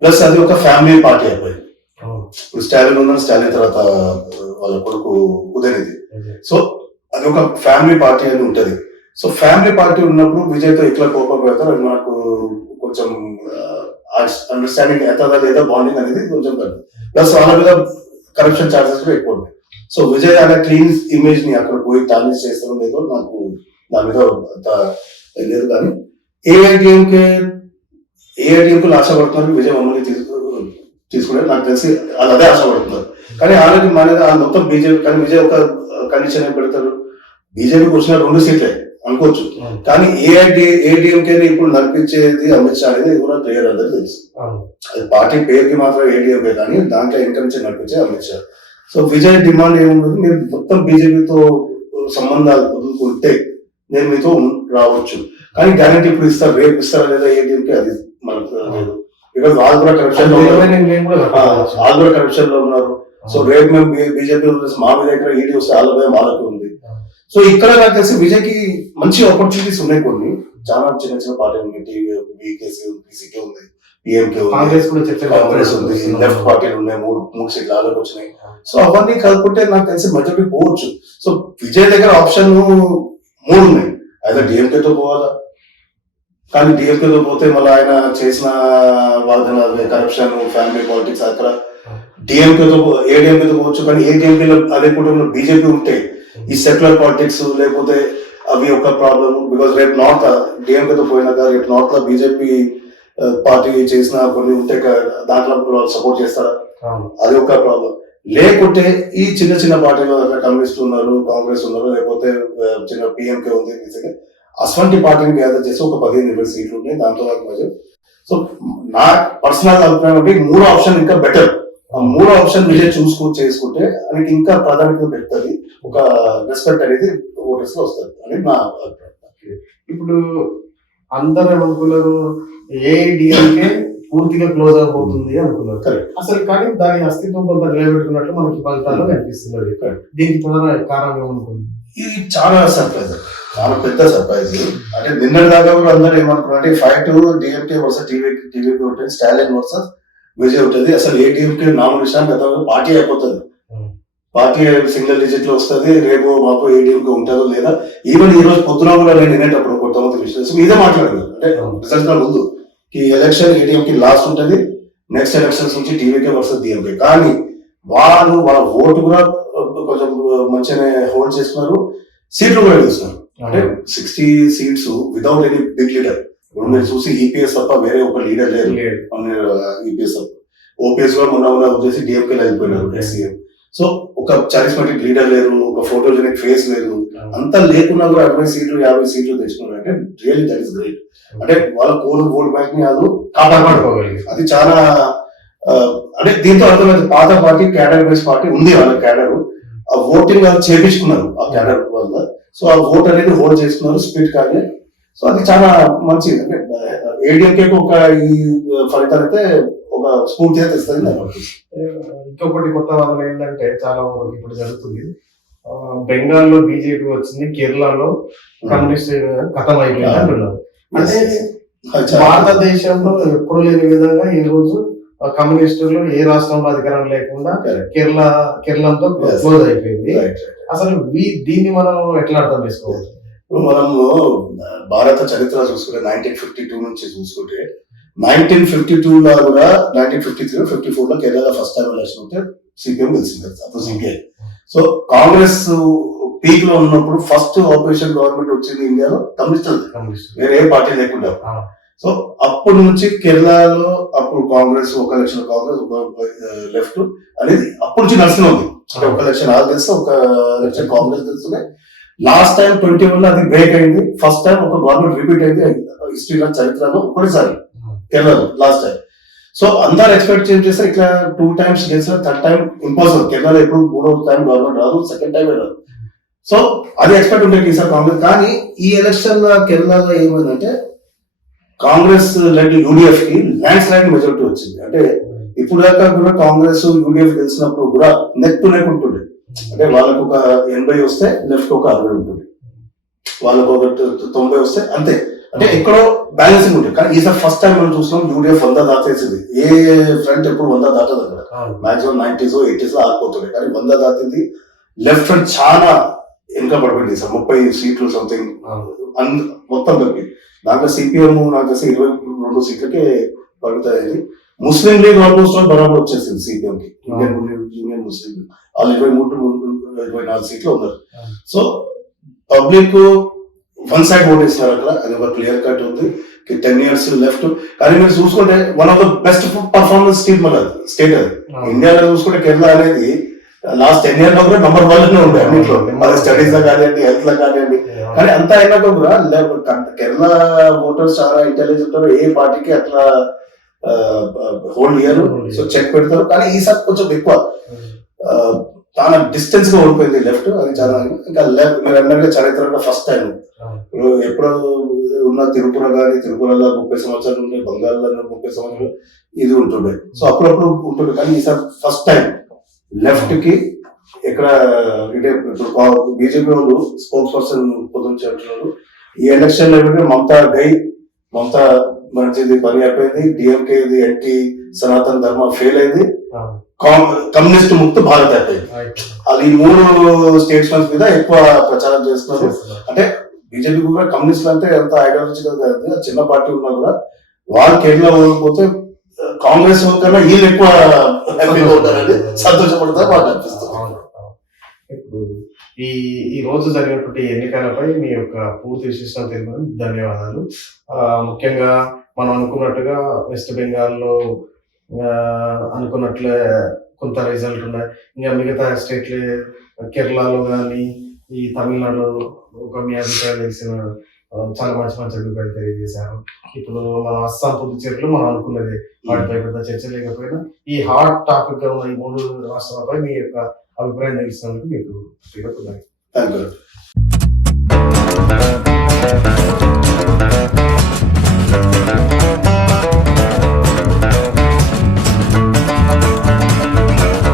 ప్లస్ అది ఒక ఫ్యామిలీ పార్టీ అయిపోయింది. ఇప్పుడు స్టాలిన్ ఉన్నారు, స్టాలిన్ తర్వాత వాళ్ళ కొడుకు ఉదయనిధి. సో అది ఒక ఫ్యామిలీ పార్టీ అని ఉంటది. సో ఫ్యామిలీ పార్టీ ఉన్నప్పుడు విజయ్తో ఎట్లా కోపం పెడతారు, అది మనకు కొంచెం అండర్స్టాండింగ్ అవుతుందా లేదా, బాండింగ్ అనేది కొంచెం కాదు. ప్లస్ వాళ్ళ మీద కరప్షన్ ఛార్జెస్ కూడా ఎక్కువ ఉన్నాయి. సో విజయ్ అనే క్లీన్ ఇమేజ్ ని అక్కడ పోయి టార్నిష్ చేస్తారో లేదో నాకు దాని మీద లేదు. కానీ ఏఐడిఎంకే ఆశపడుతున్నారు విజయ్ మమ్మల్ని తీసుకునే, నాకు తెలిసి వాళ్ళు అదే ఆశపడుతున్నారు. కానీ ఆల్రెడీ మన మొత్తం బీజేపీ, కానీ విజయ్ ఒక కండిషన్ ఏం పెడతారు, బీజేపీకి వచ్చిన 2 సీట్లే అనుకోవచ్చు. కానీ ఏడిఎంకే ఇప్పుడు నడిపించేది అమిత్ షా అనేది కూడా క్లియర్ అందరూ తెలుసు. అది పార్టీ పేరుకి మాత్రం ఏడిఎంకే, కానీ దాంట్లో ఇన్కమ్ నుంచి నడిపించే అమిత్ షా. సో విజయ్ డిమాండ్ ఏముంటుంది, మీరు మొత్తం బీజేపీతో సంబంధాలు వదులుకుంటే నేను మీతో రావచ్చు, కానీ గ్యారంటీ ఇప్పుడు ఇస్తారు, రేపు ఇస్తారా లేదా ఏడిఎంకే అది మనకు లేదు. బికాస్ వాళ్ళు కూడా కరప్షన్ లో ఉన్నారు. సో రేపు మేము బీజేపీ మా మీద దగ్గర ఈడీ వస్తే వాళ్ళ భయం వాళ్ళకు ఉంది. సో ఇక్కడ నాకు తెలిసి విజయ్కి మంచి ఆపర్చునిటీస్ ఉన్నాయి. కొన్ని చాలా చిన్న చిన్న పార్టీలు ఉన్నాయి, పీసీకే ఉంది, పిఎంకే ఉంది, కాంగ్రెస్ ఉంది, లెఫ్ట్ పార్టీలు ఉన్నాయి, 3 సీట్లు వాళ్ళకి వచ్చినాయి. సో అవన్నీ కలుపుకుంటే నాకు తెలిసి మెజారిటీ పోవచ్చు. సో విజయ్ దగ్గర ఆప్షన్ 3 ఉన్నాయి. అయితే డిఎంకేతో పోవాలా, కానీ డిఎంకేతో పోతే మళ్ళీ ఆయన చేసిన వాదన కరప్షన్, ఫ్యామిలీ పాలిటిక్స్ అక్కడ డిఎంకేతో ఏడిఎంకేతో పోవచ్చు, కానీ ఏడిఎంకేలో అదే కుటుంబంలో బీజేపీ ఉంటే ఈ సెక్యులర్ పాలిటిక్స్ లేకపోతే అవి ఒక ప్రాబ్లమ్. బికాస్ రేపు నార్త్ డిఎంకేతో పోయినాక రేపు నార్త్ లో బీజేపీ పార్టీ చేసిన కొన్ని ఉంటే దాంట్లో సపోర్ట్ చేస్తారా, అది ఒక ప్రాబ్లం. లేకుంటే ఈ చిన్న చిన్న పార్టీలు కమ్యూనిస్ట్ ఉన్నారు, కాంగ్రెస్ ఉన్నారు, లేకపోతే చిన్న పిఎంకే ఉంది, అటువంటి పార్టీని గ్యాదర్ చేసి ఒక 15-20 సీట్లు ఉన్నాయి దాంట్లో వరకు. సో నా పర్సనల్ అభిప్రాయం అంటే 3 ఆప్షన్ ఇంకా బెటర్. ఆ 3 ఆప్షన్ మీరే చేసుకుంటే అది ఇంకా ప్రాధాన్యత పెడుతుంది, ఒక రెస్పెక్ట్ అనేది ఓటర్స్ లో వస్తుంది అని నా అభిప్రాయం. ఇప్పుడు అందరూ ఏమనుకున్నారు, ఏఐడిఎంకే పూర్తిగా క్లోజ్ అయిపోతుంది అనుకున్నారు. కరెక్ట్. అసలు కానీ దాని అస్తిత్వం కొంత నిలబెట్టుకున్నట్లు మనకి ఫలితాల్లో కనిపిస్తున్నది. దీనికి ప్రధాన కారణం ఏమనుకుంది? ఇది చాలా సర్ప్రైజ్, చాలా పెద్ద సర్ప్రైజ్. అంటే నిన్నటి దాకా కూడా అందరూ ఏమనుకున్నారు అంటే ఫైట్ డిఎంకే వర్సెస్ టీవీపీ ఉంటుంది, స్టాలిన్ వర్సెస్ విజయ్ ఉంటుంది. అసలు ఏటీఎంకే నామినేషన్ గతంలో పార్టీ అయిపోతుంది, పార్టీ సింగిల్ డిజిట్ లో వస్తుంది, రేపు మాకు ఏటీఎంకే ఉంటుందో లేదా. ఈవెన్ ఈ రోజు పొద్దున కూడా నేను వినేటప్పుడు కొంతమంది విషయం ఇదే మాట్లాడారు, అంటే రిజల్ట్ ముందు ఈ ఎలక్షన్ ఏటీఎంకి లాస్ట్ ఉంటుంది, నెక్స్ట్ ఎలక్షన్స్ నుంచి టీవీకే వర్సెస్ డిఎంకే. కానీ వాళ్ళ ఓటు కూడా కొంచెం మంచిగానే హోల్డ్ చేస్తున్నారు, సీట్లు కూడా గెలుస్తున్నారు. అంటే 60 seats without any big leader. ఇప్పుడు మీరు చూసి ఈపీఎస్ తప్ప వేరే ఒక లీడర్ లేరు. ఈపీఎస్ తప్ప ఓపీఎస్ కూడా మొన్న వచ్చేసి డిఎంకే వెళ్ళిపోయినారు ఎస్సీఎం. సో ఒక చారిస్మాటిక్ లీడర్ లేరు, ఒక ఫోటోజెనిక్ ఫేస్ లేదు, అంతా లేకున్నా కూడా 60 సీట్లు 50 సీట్లు తెచ్చుకున్నారు అంటే రియల్లీ దట్ ఇస్ గ్రేట్. అంటే వాళ్ళ ఓట్ బ్యాంక్ ని వాళ్ళు కాపాడుకోగలిగారు. అది చాలా అంటే దీంతో అర్థమైంది పాత పార్టీ క్యాడర్ బేస్ పార్టీ ఉంది, వాళ్ళ క్యాడర్ ఆ ఓటింగ్ వాళ్ళు చేపించుకున్నారు ఆ క్యాడర్ వల్ల. సో ఆ ఓట్ అనేది హోల్డ్ చేసుకున్నారు స్పీడ్ కానీ. సో అది చాలా మంచిది. అంటే ఏడిఎంకే ఒక ఈ ఫలితాలు అయితే ఒక స్ఫూర్తిగా తెస్తుంది. ఇంకొకటి కొత్త వాదన ఏంటంటే చాలా వరకు ఇప్పుడు జరుగుతుంది, బెంగాల్లో బీజేపీ వచ్చింది, కేరళలో కమ్యూనిస్ట్ కథం అయిపోయింది అంటున్నారు. అంటే భారతదేశంలో ఎప్పుడు లేని విధంగా ఈ రోజు కమ్యూనిస్టులు ఏ రాష్ట్రంలో అధికారం లేకుండా కేరళంతో క్లోజ్ అయిపోయింది. అసలు దీన్ని మనం ఎట్లా అర్థం చేసుకోవచ్చు? ఇప్పుడు మనము భారత చరిత్ర చూసుకుంటే 1952 నుంచి చూసుకుంటే 1952 లో కూడా 1953, 54 లో కేరళ ఫస్ట్ టైం ఎలక్షన్ ఉంటే సిపిఎం గెలిచింది, అప్పుడు సిపిఐ. సో కాంగ్రెస్ పీక్ లో ఉన్నప్పుడు ఫస్ట్ ఆపరేషన్ గవర్నమెంట్ వచ్చింది ఇండియాలో కమ్యూనిస్ట్, వేరే ఏ పార్టీ లేకుండా. సో అప్పటి నుంచి కేరళలో అప్పుడు కాంగ్రెస్ ఒక ఎలక్షన్ కాంగ్రెస్ ఒక లెఫ్ట్ అనేది అప్పటి నుంచి నడుస్తూనే ఉంది. అంటే ఒక ఎలక్షన్ ఆల్ తెలుసు, ఒక ఎలక్షన్ కాంగ్రెస్ తెలుస్తున్నాయి. లాస్ట్ టైం 21 అది బ్రేక్ అయింది. ఫస్ట్ టైం ఒక గవర్నమెంట్ రిపీట్ అయింది హిస్టరీలో, చరిత్రలో ఒకటిసారి కేరళలో లాస్ట్ టైం. సో అందరు ఎక్స్పెక్ట్ చేస్తే ఇట్లా 2 టైమ్స్ గెలిచిన, థర్డ్ టైం ఇంపాసిబుల్. కేరళలో ఎప్పుడు 3వ టైం గవర్నమెంట్ రాదు, సెకండ్ టైం రాదు. సో అది ఎక్స్పెక్ట్ ఉంటుంది ఈసారి కాంగ్రెస్. కానీ ఈ ఎలక్షన్ లో కేరళలో ఏమైందంటే కాంగ్రెస్ లెడ్ యూడిఎఫ్ కి ల్యాండ్ స్లైడ్ మెజారిటీ వచ్చింది. అంటే ఇప్పుడు దాకా కూడా కాంగ్రెస్ యూడిఎఫ్ గెలిచినప్పుడు కూడా నెక్ టు నెక్ ఉంటుంది. అంటే వాళ్ళకు ఒక 80 వస్తే లెఫ్ట్ ఒక 60 ఉంటుంది, వాళ్ళకు ఒక 90 వస్తే అంతే. అంటే ఎక్కడో బ్యాలెన్సింగ్ ఉంటుంది. కానీ ఈసారి ఫస్ట్ టైం మనం చూస్తున్నాం యూడిఎఫ్ 100 దాటేసింది. ఏ ఫ్రంట్ ఎప్పుడు 100 దాటదు అక్కడ, మాక్సిమం 90s 80s లో ఆగిపోతుంది. కానీ 100 దాటింది. లెఫ్ట్ ఫ్రంట్ చాలా వెనుక పడిపోయింది సార్, 30 సీట్లు సంథింగ్ మొత్తం కలిపి. దాంట్లో సిపిఎం నాకు తెలిసి 22 సీట్లకే పడుతుంది. ముస్లిం లీగ్ ఆల్మోస్ట్ బరాబర్ వచ్చేసింది సిపిఎం కి. యూనియన్ ముస్లిం లీగ్ వాళ్ళు 23-24 సీట్లు ఉన్నారు. So public one side vote వేస్తున్నారు అక్కడ, అది ఒక క్లియర్ కట్ ఉంది. 10 years లెఫ్ట్. కానీ మీరు చూసుకుంటే one of the best performance state అది. ఇండియాలో చూసుకుంటే కేరళ అనేది లాస్ట్ 10 years లో కూడా నంబర్ 1 ఉండే అన్నింటిలో, స్టడీస్ లో కానివ్వండి, హెల్త్ లో కానివ్వండి. కానీ అంతా అయినాక కూడా కేరళ ఓటర్స్ చాలా ఇంటెలిజెంట్ ఉంటారు, ఏ పార్టీకి అట్లా హోల్డ్ ఇయర్. సో చెక్ పెడతారు. కానీ ఈసారి కొంచెం ఎక్కువ చాలా డిస్టెన్స్ గా ఓడిపోయింది లెఫ్ట్. అది చాలా ఇంకా లెఫ్ట్ మీరు అన్నట్టుగా చరిత్రలో ఫస్ట్ టైం. ఇప్పుడు ఎప్పుడు ఉన్న తిరుపతిలో 30 సంవత్సరాలు ఉండే, బంగాల్లో 30 సంవత్సరాలు ఇది ఉంటుండే. సో అప్పుడప్పుడు ఉంటుండే. కానీ ఈసారి ఫస్ట్ టైం లెఫ్ట్ కి ఎక్కడ అంటే ఇప్పుడు బీజేపీ వాళ్ళు స్పోక్స్ పర్సన్ పొందుంచి అంటున్నారు ఈ ఎలక్షన్ లో ఏమంటే మమతా మంచిది పని అయిపోయింది, డిఎంకే ఎన్టీ సనాతన ధర్మ ఫెయిల్ అయింది, కమ్యూనిస్ట్ ముక్త భారత్ అయిపోయింది. అది 3 స్టేట్స్మెంట్స్ మీద ఎక్కువ ప్రచారం చేస్తున్నారు. అంటే బీజేపీ కూడా కమ్యూనిస్టులు అంటే ఎంత ఐడియాలజికల్ గా ఉంది, చిన్న పార్టీ ఉన్నా కూడా వాళ్ళు కేరళ ఓడిపోతే కాంగ్రెస్ కన్నా వీళ్ళు ఎక్కువ హ్యాపీగా ఉంటారని సంతోషపడతారు మాకు అనిపిస్తుంది. అవును, అవును. ఇప్పుడు ఈ ఈ రోజు జరిగినటువంటి ఎన్నికలపై మీ యొక్క పూర్తి విశేషాలు తెలియని ధన్యవాదాలు. ముఖ్యంగా మనం అనుకున్నట్టుగా వెస్ట్ బెంగాల్లో అనుకున్నట్లే కొంత రిజల్ట్ ఉన్నాయి. ఇంకా మిగతా స్టేట్లు కేరళలో కానీ ఈ తమిళనాడు ఒక మీ అభిప్రాయం తెలిసిన చాలా మంచి మంచి అభిప్రాయాలు తెలియజేశారు. ఇప్పుడు మన అస్సాం పుదుచ్చేరిలో మనం అనుకున్నది వాటిపై పెద్ద చర్చ లేకపోయినా ఈ హాట్ టాపిక్ గా ఉన్న ఈ 3 రాష్ట్రాలపై మీ యొక్క అభిప్రాయం తెలిసినందుకు మీకు థ్యాంక్ యూ.